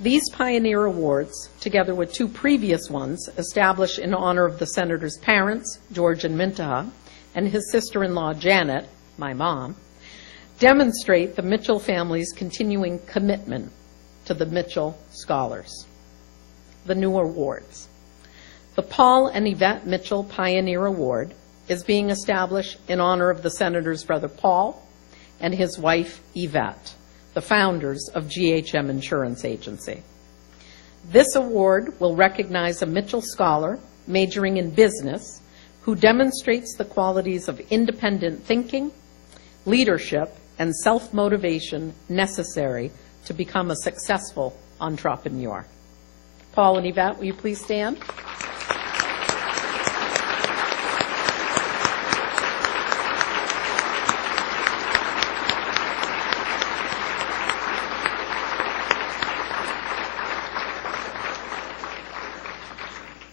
These Pioneer Awards, together with 2 previous ones established in honor of the Senator's parents, George and Mintaha, and his sister-in-law, Janet, my mom, demonstrate the Mitchell family's continuing commitment to the Mitchell Scholars. The new awards. The Paul and Yvette Mitchell Pioneer Award is being established in honor of the Senator's brother Paul and his wife Yvette, the founders of GHM Insurance Agency. This award will recognize a Mitchell scholar majoring in business who demonstrates the qualities of independent thinking, leadership, and self-motivation necessary to become a successful entrepreneur. Paul and Yvette, will you please stand?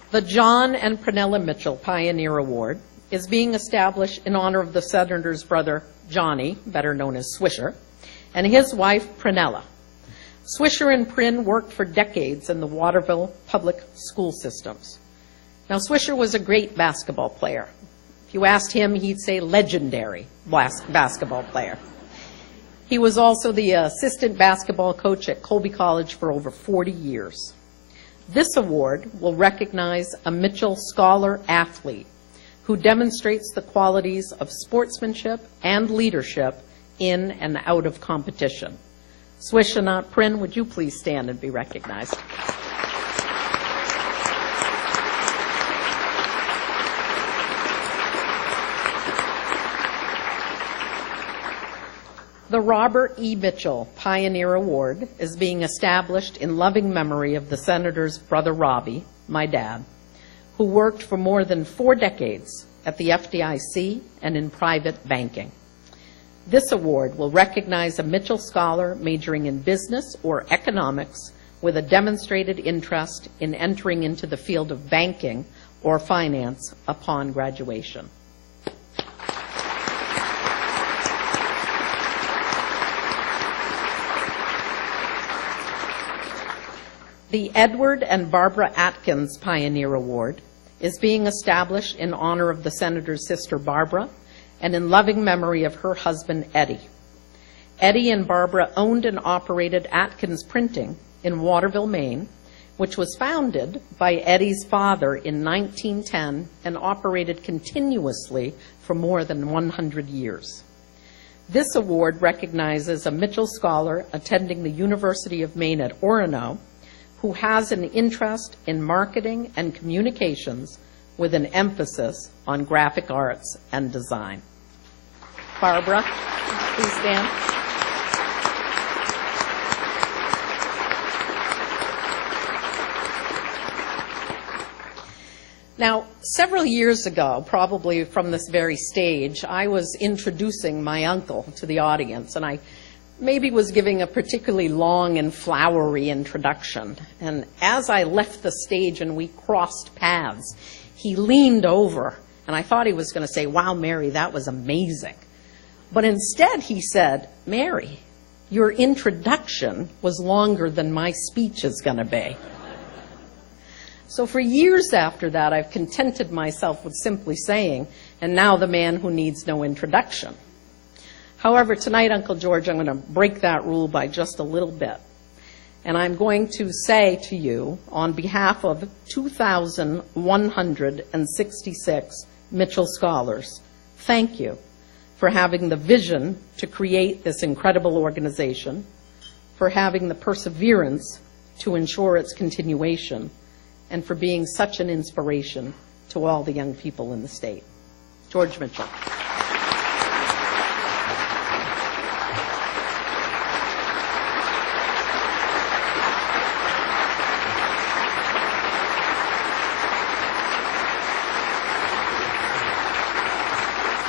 The John and Prunella Mitchell Pioneer Award is being established in honor of the Senator's brother, Johnny, better known as Swisher, and his wife, Prunella. Swisher and Pryn worked for decades in the Waterville public school systems. Now, Swisher was a great basketball player. If you asked him, he'd say legendary basketball player. He was also the assistant basketball coach at Colby College for over 40 years. This award will recognize a Mitchell Scholar athlete who demonstrates the qualities of sportsmanship and leadership in and out of competition. Swishanat Prin, would you please stand and be recognized? The Robert E. Mitchell Pioneer Award is being established in loving memory of the Senator's brother Robbie, my dad, who worked for more than 4 decades at the FDIC and in private banking. This award will recognize a Mitchell Scholar majoring in business or economics with a demonstrated interest in entering into the field of banking or finance upon graduation. The Edward and Barbara Atkins Pioneer Award is being established in honor of the Senator's sister Barbara and in loving memory of her husband Eddie. Eddie and Barbara owned and operated Atkins Printing in Waterville, Maine, which was founded by Eddie's father in 1910 and operated continuously for more than 100 years. This award recognizes a Mitchell Scholar attending the University of Maine at Orono who has an interest in marketing and communications with an emphasis on graphic arts and design. Barbara, please stand. Now, several years ago, probably from this very stage, I was introducing my uncle to the audience, and I maybe was giving a particularly long and flowery introduction. And as I left the stage and we crossed paths, he leaned over, and I thought he was going to say, "Wow, Mary, that was amazing." But instead he said, "Mary, your introduction was longer than my speech is going to be." So for years after that, I've contented myself with simply saying, "And now the man who needs no introduction." However, tonight, Uncle George, I'm going to break that rule by just a little bit. And I'm going to say to you, on behalf of 2,166 Mitchell Scholars, thank you for having the vision to create this incredible organization, for having the perseverance to ensure its continuation, and for being such an inspiration to all the young people in the state. George Mitchell.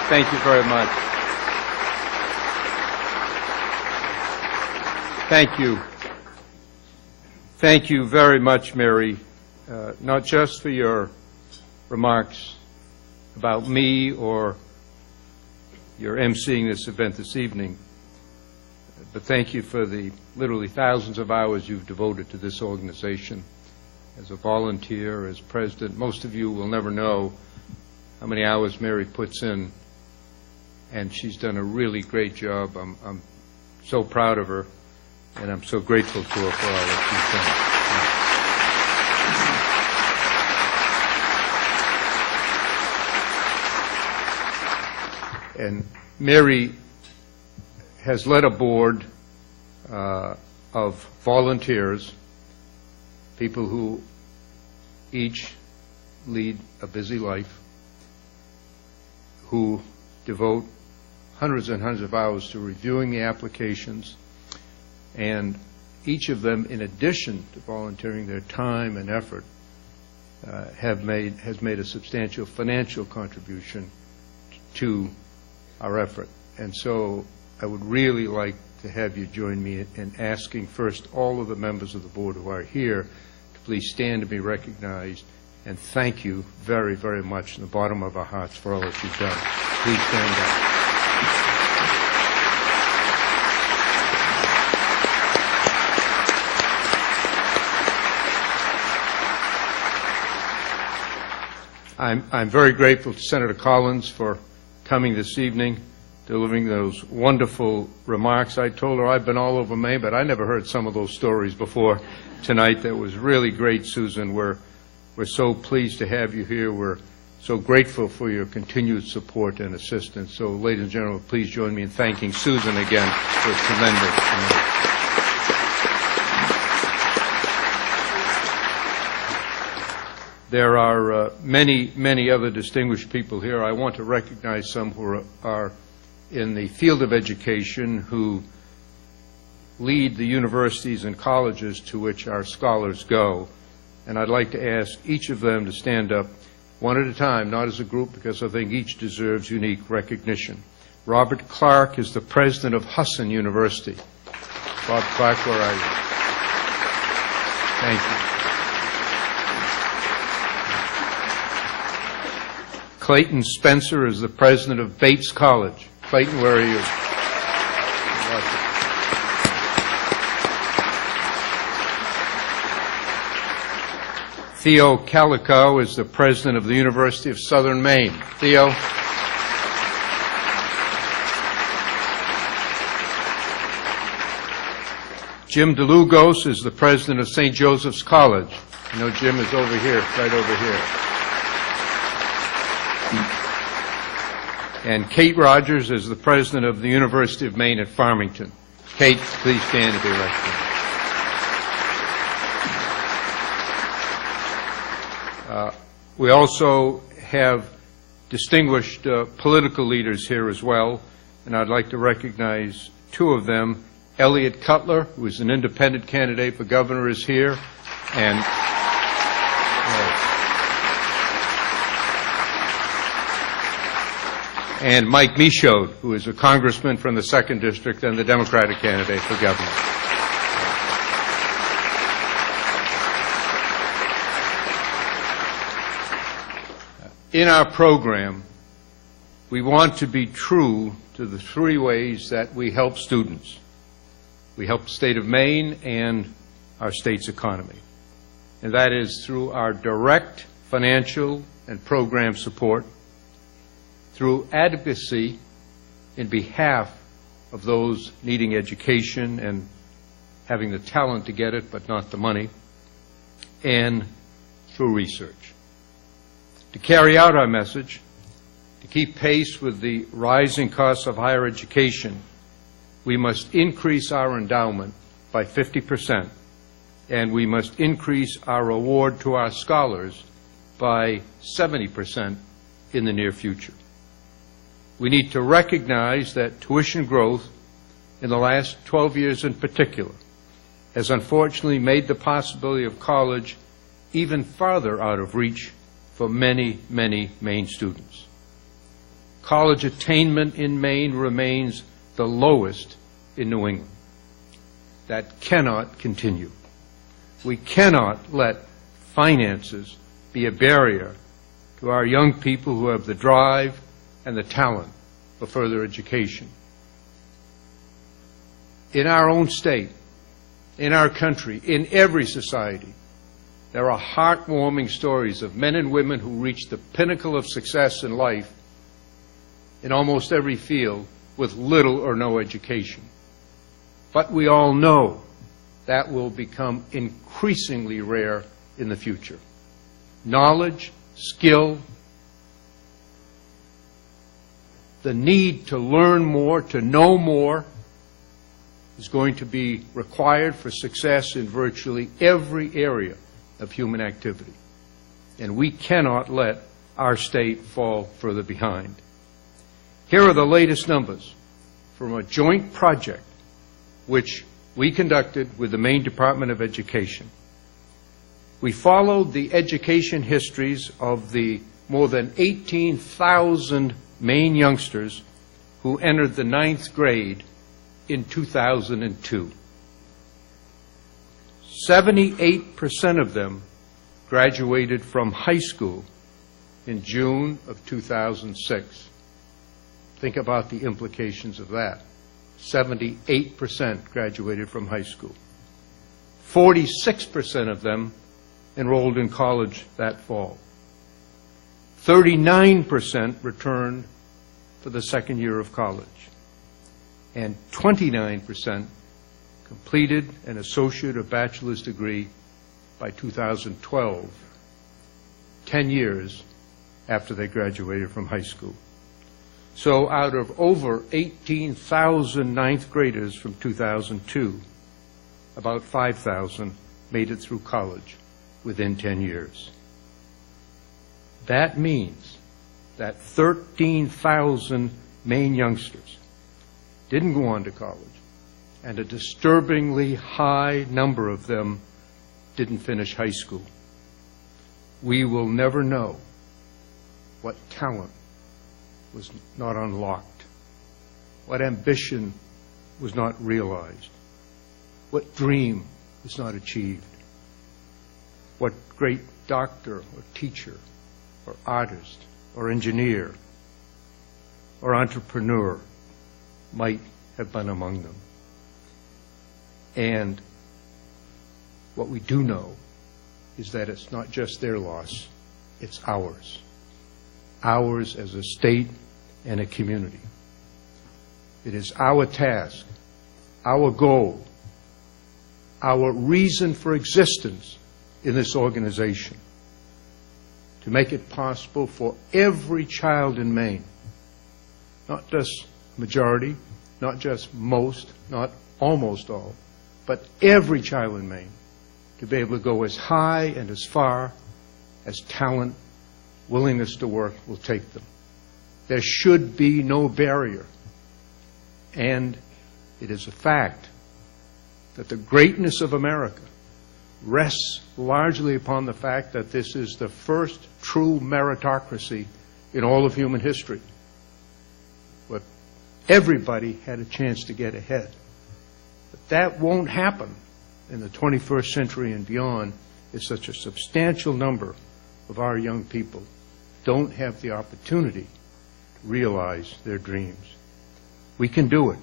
Thank you very much. Thank you. Thank you very much, Mary, not just for your remarks about me or your emceeing this event this evening, but thank you for the literally thousands of hours you've devoted to this organization as a volunteer, as president. Most of you will never know how many hours Mary puts in, and she's done a really great job. I'm so proud of her, and I'm so grateful to her for all that she's done. And Mary has led a board of volunteers, people who each lead a busy life, who devote hundreds and hundreds of hours to reviewing the applications, and each of them, in addition to volunteering their time and effort, has made a substantial financial contribution to our effort. And so I would really like to have you join me in asking first all of the members of the board who are here to please stand and be recognized, and thank you very, very much from the bottom of our hearts for all that you've done. Please stand up. I'm very grateful to Senator Collins for coming this evening, delivering those wonderful remarks. I told her I've been all over Maine, but I never heard some of those stories before tonight. That was really great, Susan. We're so pleased to have you here. We're so grateful for your continued support and assistance. So, ladies and gentlemen, please join me in thanking Susan again for tremendous. There are many, many other distinguished people here. I want to recognize some who are in the field of education who lead the universities and colleges to which our scholars go. And I'd like to ask each of them to stand up one at a time, not as a group, because I think each deserves unique recognition. Robert Clark is the president of Husson University. Bob Clark, where are you? Thank you. Clayton Spencer is the president of Bates College. Clayton, where are you? Theo Calico is the president of the University of Southern Maine. Theo. Jim DeLugos is the president of St. Joseph's College. I know Jim is over here, right over here. And Kate Rogers is the president of the University of Maine at Farmington. Kate, please stand to be recognized. We also have distinguished political leaders here as well, and I'd like to recognize two of them. Elliot Cutler, who is an independent candidate for governor, is here, and Mike Michaud, who is a congressman from the 2nd District and the Democratic candidate for governor. In our program, we want to be true to the three ways that we help students. We help the state of Maine and our state's economy. And that is through our direct financial and program support, through advocacy in behalf of those needing education and having the talent to get it but not the money, and through research. To carry out our message, to keep pace with the rising costs of higher education, we must increase our endowment by 50%, and we must increase our award to our scholars by 70% in the near future. We need to recognize that tuition growth in the last 12 years in particular has unfortunately made the possibility of college even farther out of reach for many, many Maine students. College attainment in Maine remains the lowest in New England. That cannot continue. We cannot let finances be a barrier to our young people who have the drive and the talent for further education. In our own state, in our country, in every society, there are heartwarming stories of men and women who reach the pinnacle of success in life in almost every field with little or no education. But we all know that will become increasingly rare in the future. Knowledge, skill, the need to learn more, to know more, is going to be required for success in virtually every area of human activity. And we cannot let our state fall further behind. Here are the latest numbers from a joint project which we conducted with the Maine Department of Education. We followed the education histories of the more than 18,000 Maine youngsters who entered the 9th grade in 2002. 78% of them graduated from high school in June of 2006. Think about the implications of that. 78% graduated from high school. 46% of them enrolled in college that fall. 39% returned for the second year of college, and 29% completed an associate or bachelor's degree by 2012, 10 years after they graduated from high school. So out of over 18,000 ninth graders from 2002, about 5,000 made it through college within 10 years. That means that 13,000 Maine youngsters didn't go on to college, and a disturbingly high number of them didn't finish high school. We will never know what talent was not unlocked, what ambition was not realized, what dream was not achieved, what great doctor or teacher or artist or engineer or entrepreneur might have been among them. And what we do know is that it's not just their loss, it's ours. Ours as a state and a community. It is our task, our goal, our reason for existence in this organization to make it possible for every child in Maine, not just majority, not just most, not almost all, but every child in Maine to be able to go as high and as far as talent, willingness to work will take them. There should be no barrier. And it is a fact that the greatness of America rests largely upon the fact that this is the first true meritocracy in all of human history, where everybody had a chance to get ahead. But that won't happen in the 21st century and beyond if such a substantial number of our young people don't have the opportunity to realize their dreams. We can do it.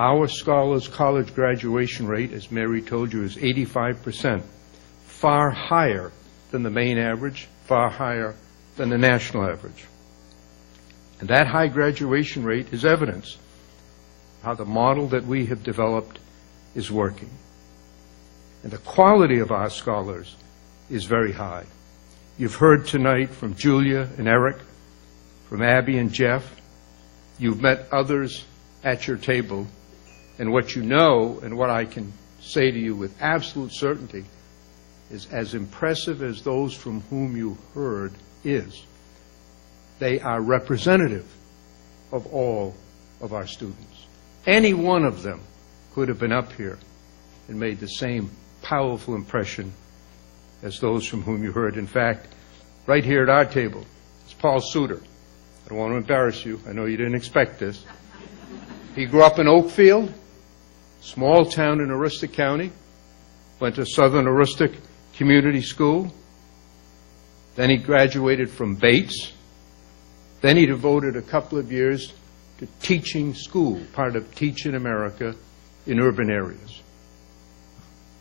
Our scholars' college graduation rate, as Mary told you, is 85%, far higher than the Maine average, far higher than the national average. And that high graduation rate is evidence how the model that we have developed is working. And the quality of our scholars is very high. You've heard tonight from Julia and Eric, from Abby and Jeff. You've met others at your table. And what you know, and what I can say to you with absolute certainty, is as impressive as those from whom you heard is, they are representative of all of our students. Any one of them could have been up here and made the same powerful impression as those from whom you heard. In fact, right here at our table is Paul Suter. I don't want to embarrass you. I know you didn't expect this. He grew up in Oakfield, small town in Aroostook County, went to Southern Aroostook Community School. Then he graduated from Bates. Then he devoted a couple of years to teaching school, part of Teach in America, in urban areas.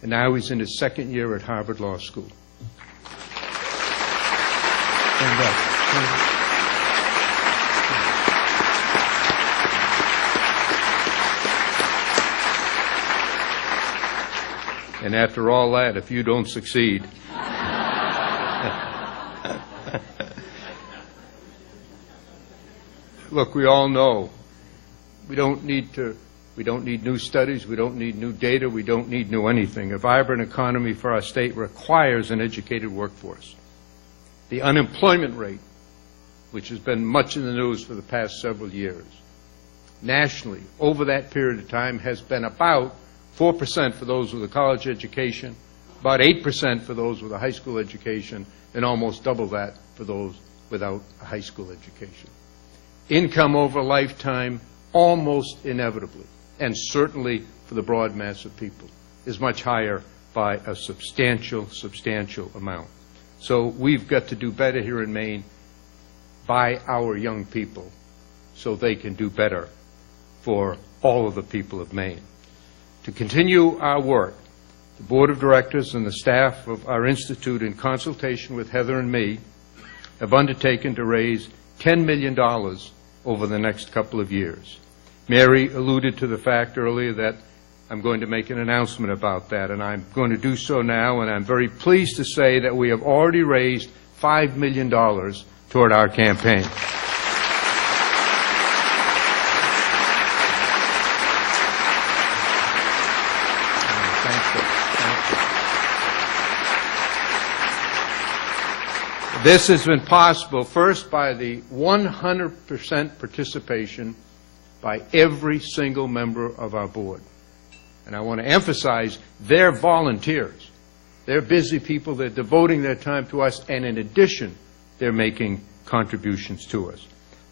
And now he's in his second year at Harvard Law School. Stand up. And after all that, if you don't succeed, look, we all know we don't need new studies, we don't need new data, we don't need new anything. A vibrant economy for our state requires an educated workforce. The unemployment rate, which has been much in the news for the past several years, nationally, over that period of time, has been about 4% for those with a college education, about 8% for those with a high school education, and almost double that for those without a high school education. Income over a lifetime, almost inevitably, and certainly for the broad mass of people, is much higher by a substantial, substantial amount. So we've got to do better here in Maine by our young people so they can do better for all of the people of Maine. To continue our work, the Board of Directors and the staff of our Institute, in consultation with Heather and me, have undertaken to raise $10 million over the next couple of years. Mary alluded to the fact earlier that I'm going to make an announcement about that, and I'm going to do so now, and I'm very pleased to say that we have already raised $5 million toward our campaign. This has been possible first by the 100% participation by every single member of our board. And I want to emphasize, they're volunteers. They're busy people. They're devoting their time to us, and in addition, they're making contributions to us.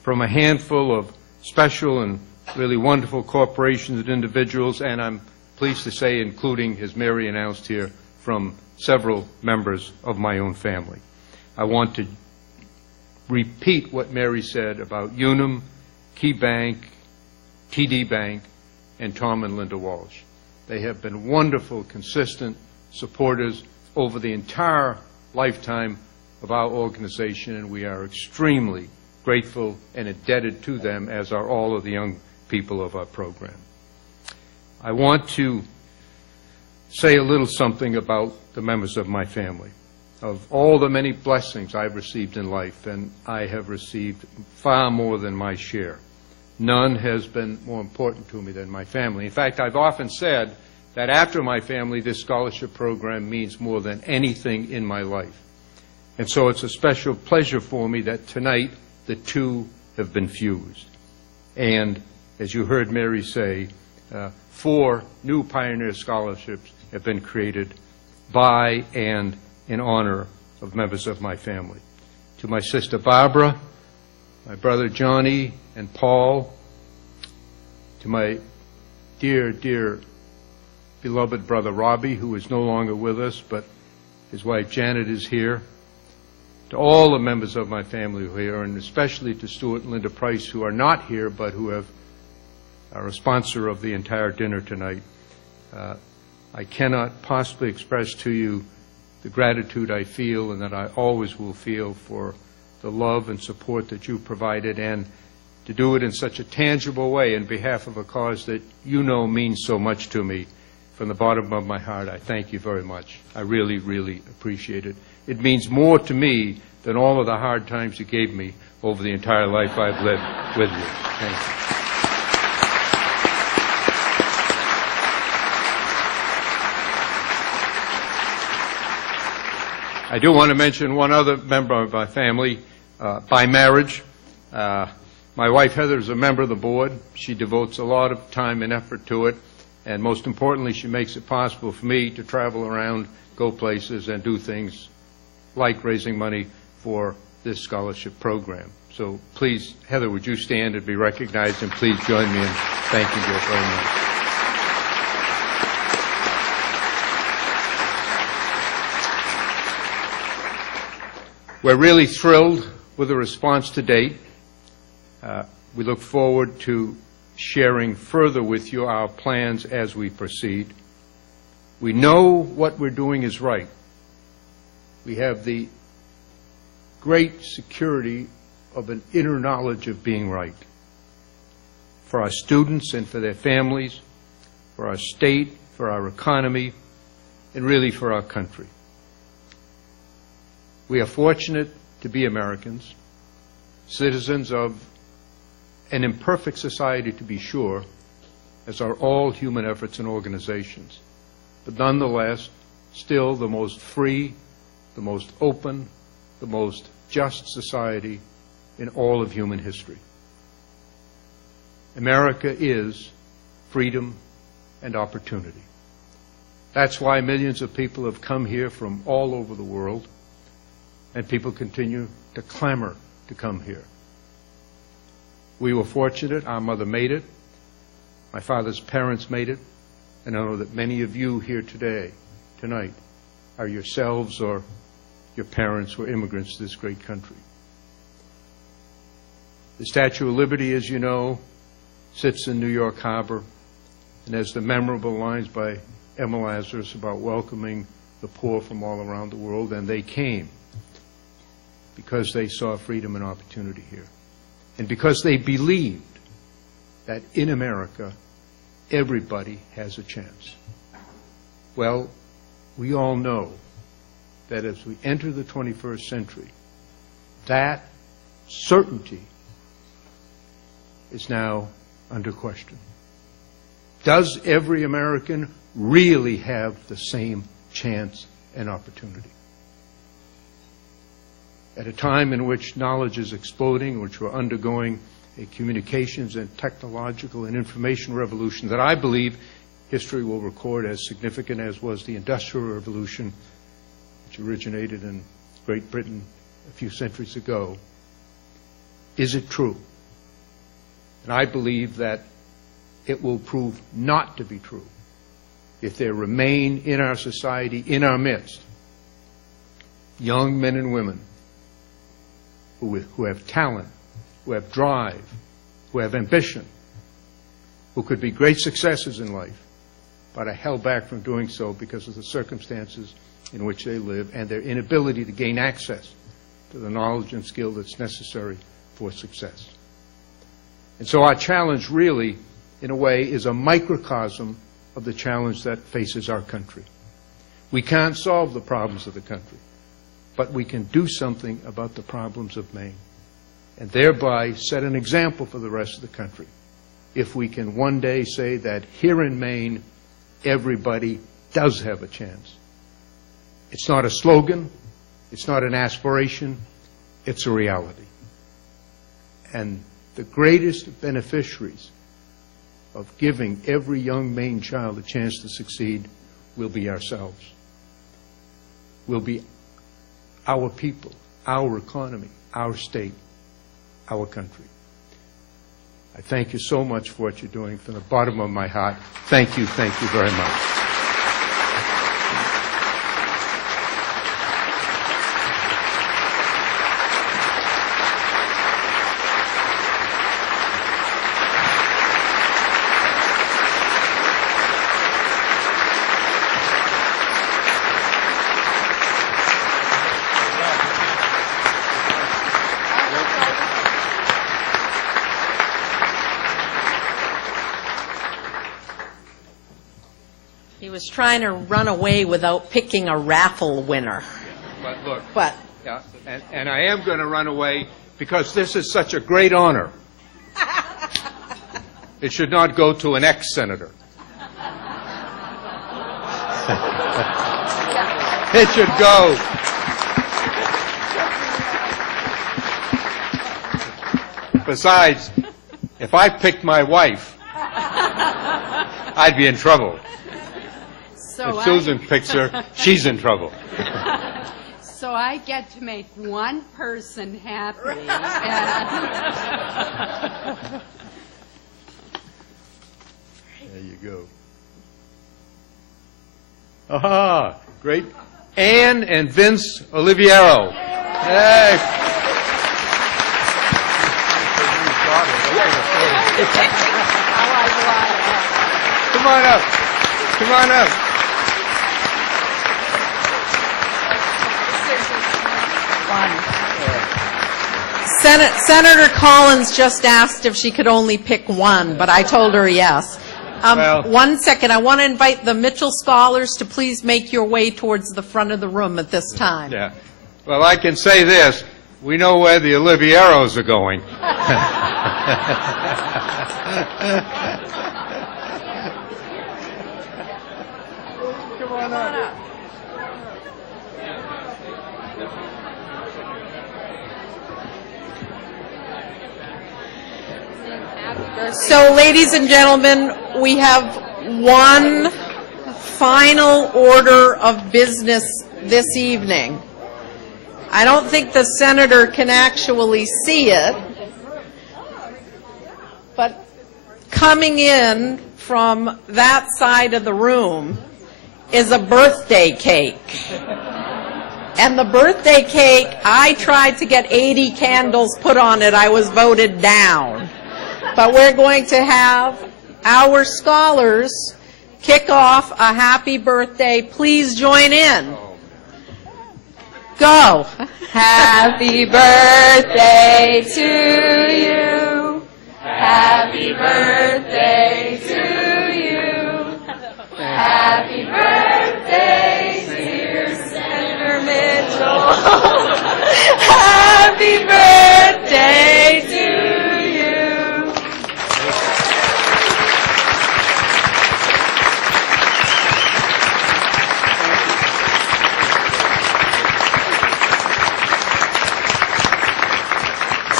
From a handful of special and really wonderful corporations and individuals, and I'm pleased to say, including, as Mary announced here, from several members of my own family. I want to repeat what Mary said about Unum, Key Bank, TD Bank, and Tom and Linda Walsh. They have been wonderful, consistent supporters over the entire lifetime of our organization, and we are extremely grateful and indebted to them, as are all of the young people of our program. I want to say a little something about the members of my family. Of all the many blessings I've received in life, and I have received far more than my share, none has been more important to me than my family. In fact, I've often said that after my family, this scholarship program means more than anything in my life. And so it's a special pleasure for me that tonight the two have been fused. And as you heard Mary say, 4 new Pioneer Scholarships have been created by and in honor of members of my family. To my sister Barbara, my brother Johnny and Paul, to my dear, dear beloved brother Robbie, who is no longer with us, but his wife Janet is here, to all the members of my family who are here, and especially to Stuart and Linda Price, who are not here, but who are a sponsor of the entire dinner tonight. I cannot possibly express to you the gratitude I feel and that I always will feel for the love and support that you provided, and to do it in such a tangible way in behalf of a cause that you know means so much to me. From the bottom of my heart, I thank you very much. I really, really appreciate it. It means more to me than all of the hard times you gave me over the entire life I've lived with you. Thank you. I do want to mention one other member of my family by marriage. My wife Heather is a member of the board. She devotes a lot of time and effort to it, and most importantly, she makes it possible for me to travel around, go places, and do things like raising money for this scholarship program. So please, Heather, would you stand and be recognized, and please join me in thanking you very much. We're really thrilled with the response to date. We look forward to sharing further with you our plans as we proceed. We know what we're doing is right. We have the great security of an inner knowledge of being right. For our students and for their families, for our state, for our economy, and really for our country. We are fortunate to be Americans, citizens of an imperfect society, to be sure, as are all human efforts and organizations, but nonetheless, still the most free, the most open, the most just society in all of human history. America is freedom and opportunity. That's why millions of people have come here from all over the world, and people continue to clamor to come here. We were fortunate. Our mother made it. My father's parents made it. And I know that many of you here tonight, are yourselves or your parents were immigrants to this great country. The Statue of Liberty, as you know, sits in New York Harbor, and has the memorable lines by Emma Lazarus about welcoming the poor from all around the world, and they came. because they saw freedom and opportunity here, and because they believed that in America, everybody has a chance. Well, we all know that as we enter the 21st century, that certainty is now under question. Does every American really have the same chance and opportunity? At a time in which knowledge is exploding, which we're undergoing a communications and technological and information revolution that I believe history will record as significant as was the Industrial Revolution, which originated in Great Britain a few centuries ago. Is it true? And I believe that it will prove not to be true if there remain in our society, in our midst, young men and women who have talent, who have drive, who have ambition, who could be great successes in life, but are held back from doing so because of the circumstances in which they live and their inability to gain access to the knowledge and skill that's necessary for success. And so our challenge really, in a way, is a microcosm of the challenge that faces our country. We can't solve the problems of the country, but we can do something about the problems of Maine, and thereby set an example for the rest of the country. If we can one day say that here in Maine, everybody does have a chance. It's not a slogan, it's not an aspiration, it's a reality. And the greatest beneficiaries of giving every young Maine child a chance to succeed will be ourselves. Will be our people, our economy, our state, our country. I thank you so much for what you're doing from the bottom of my heart. Thank you very much. He was trying to run away without picking a raffle winner. But look, But yeah, and I am going to run away because this is such a great honor. It should not go to an ex-senator. It should go. Besides, if I picked my wife, I'd be in trouble. So If Susan picks her, she's in trouble. So I get to make one person happy. And There you go. Aha! Great. Anne and Vince Oliviero. Hey. Come on up. Come on up. Senator Collins just asked if she could only pick one, but I told her yes. Well- 1 second. I want to invite the Mitchell Scholars to please make your way towards the front of the room at this time. Yeah. Well, I can say this. We know where the Olivieros are going. Come on up. So, ladies and gentlemen, we have one final order of business this evening. I don't think the senator can actually see it, but coming in from that side of the room is a birthday cake. And the birthday cake, I tried to get 80 candles put on it. I was voted down. But we're going to have our scholars kick off a happy birthday. Please join in. Go. Happy birthday to you. Happy birthday to you. Happy birthday, dear Senator Mitchell. Happy birthday to you.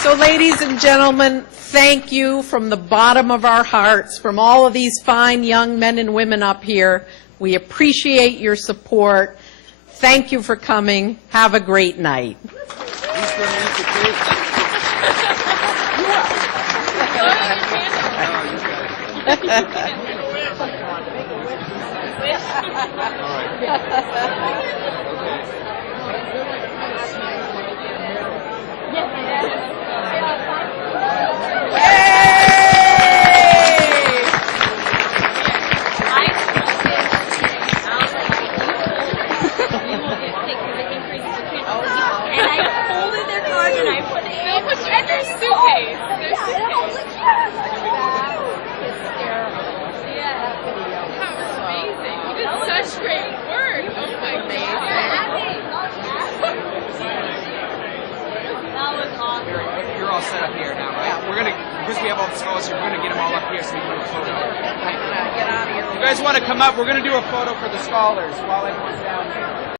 So, ladies and gentlemen, thank you from the bottom of our hearts, from all of these fine young men and women up here. We appreciate your support. Thank you for coming. Have a great night. And I folded their card and I put it in their suitcase. Amazing. You did such great work. Oh my God. That was awesome. You're all set up here now, right? We're gonna, because we have all the scholars here, we're gonna get them all up here so we can do a photo. Get out of here. You guys want to come up? We're gonna do a photo for the scholars while everyone's down there.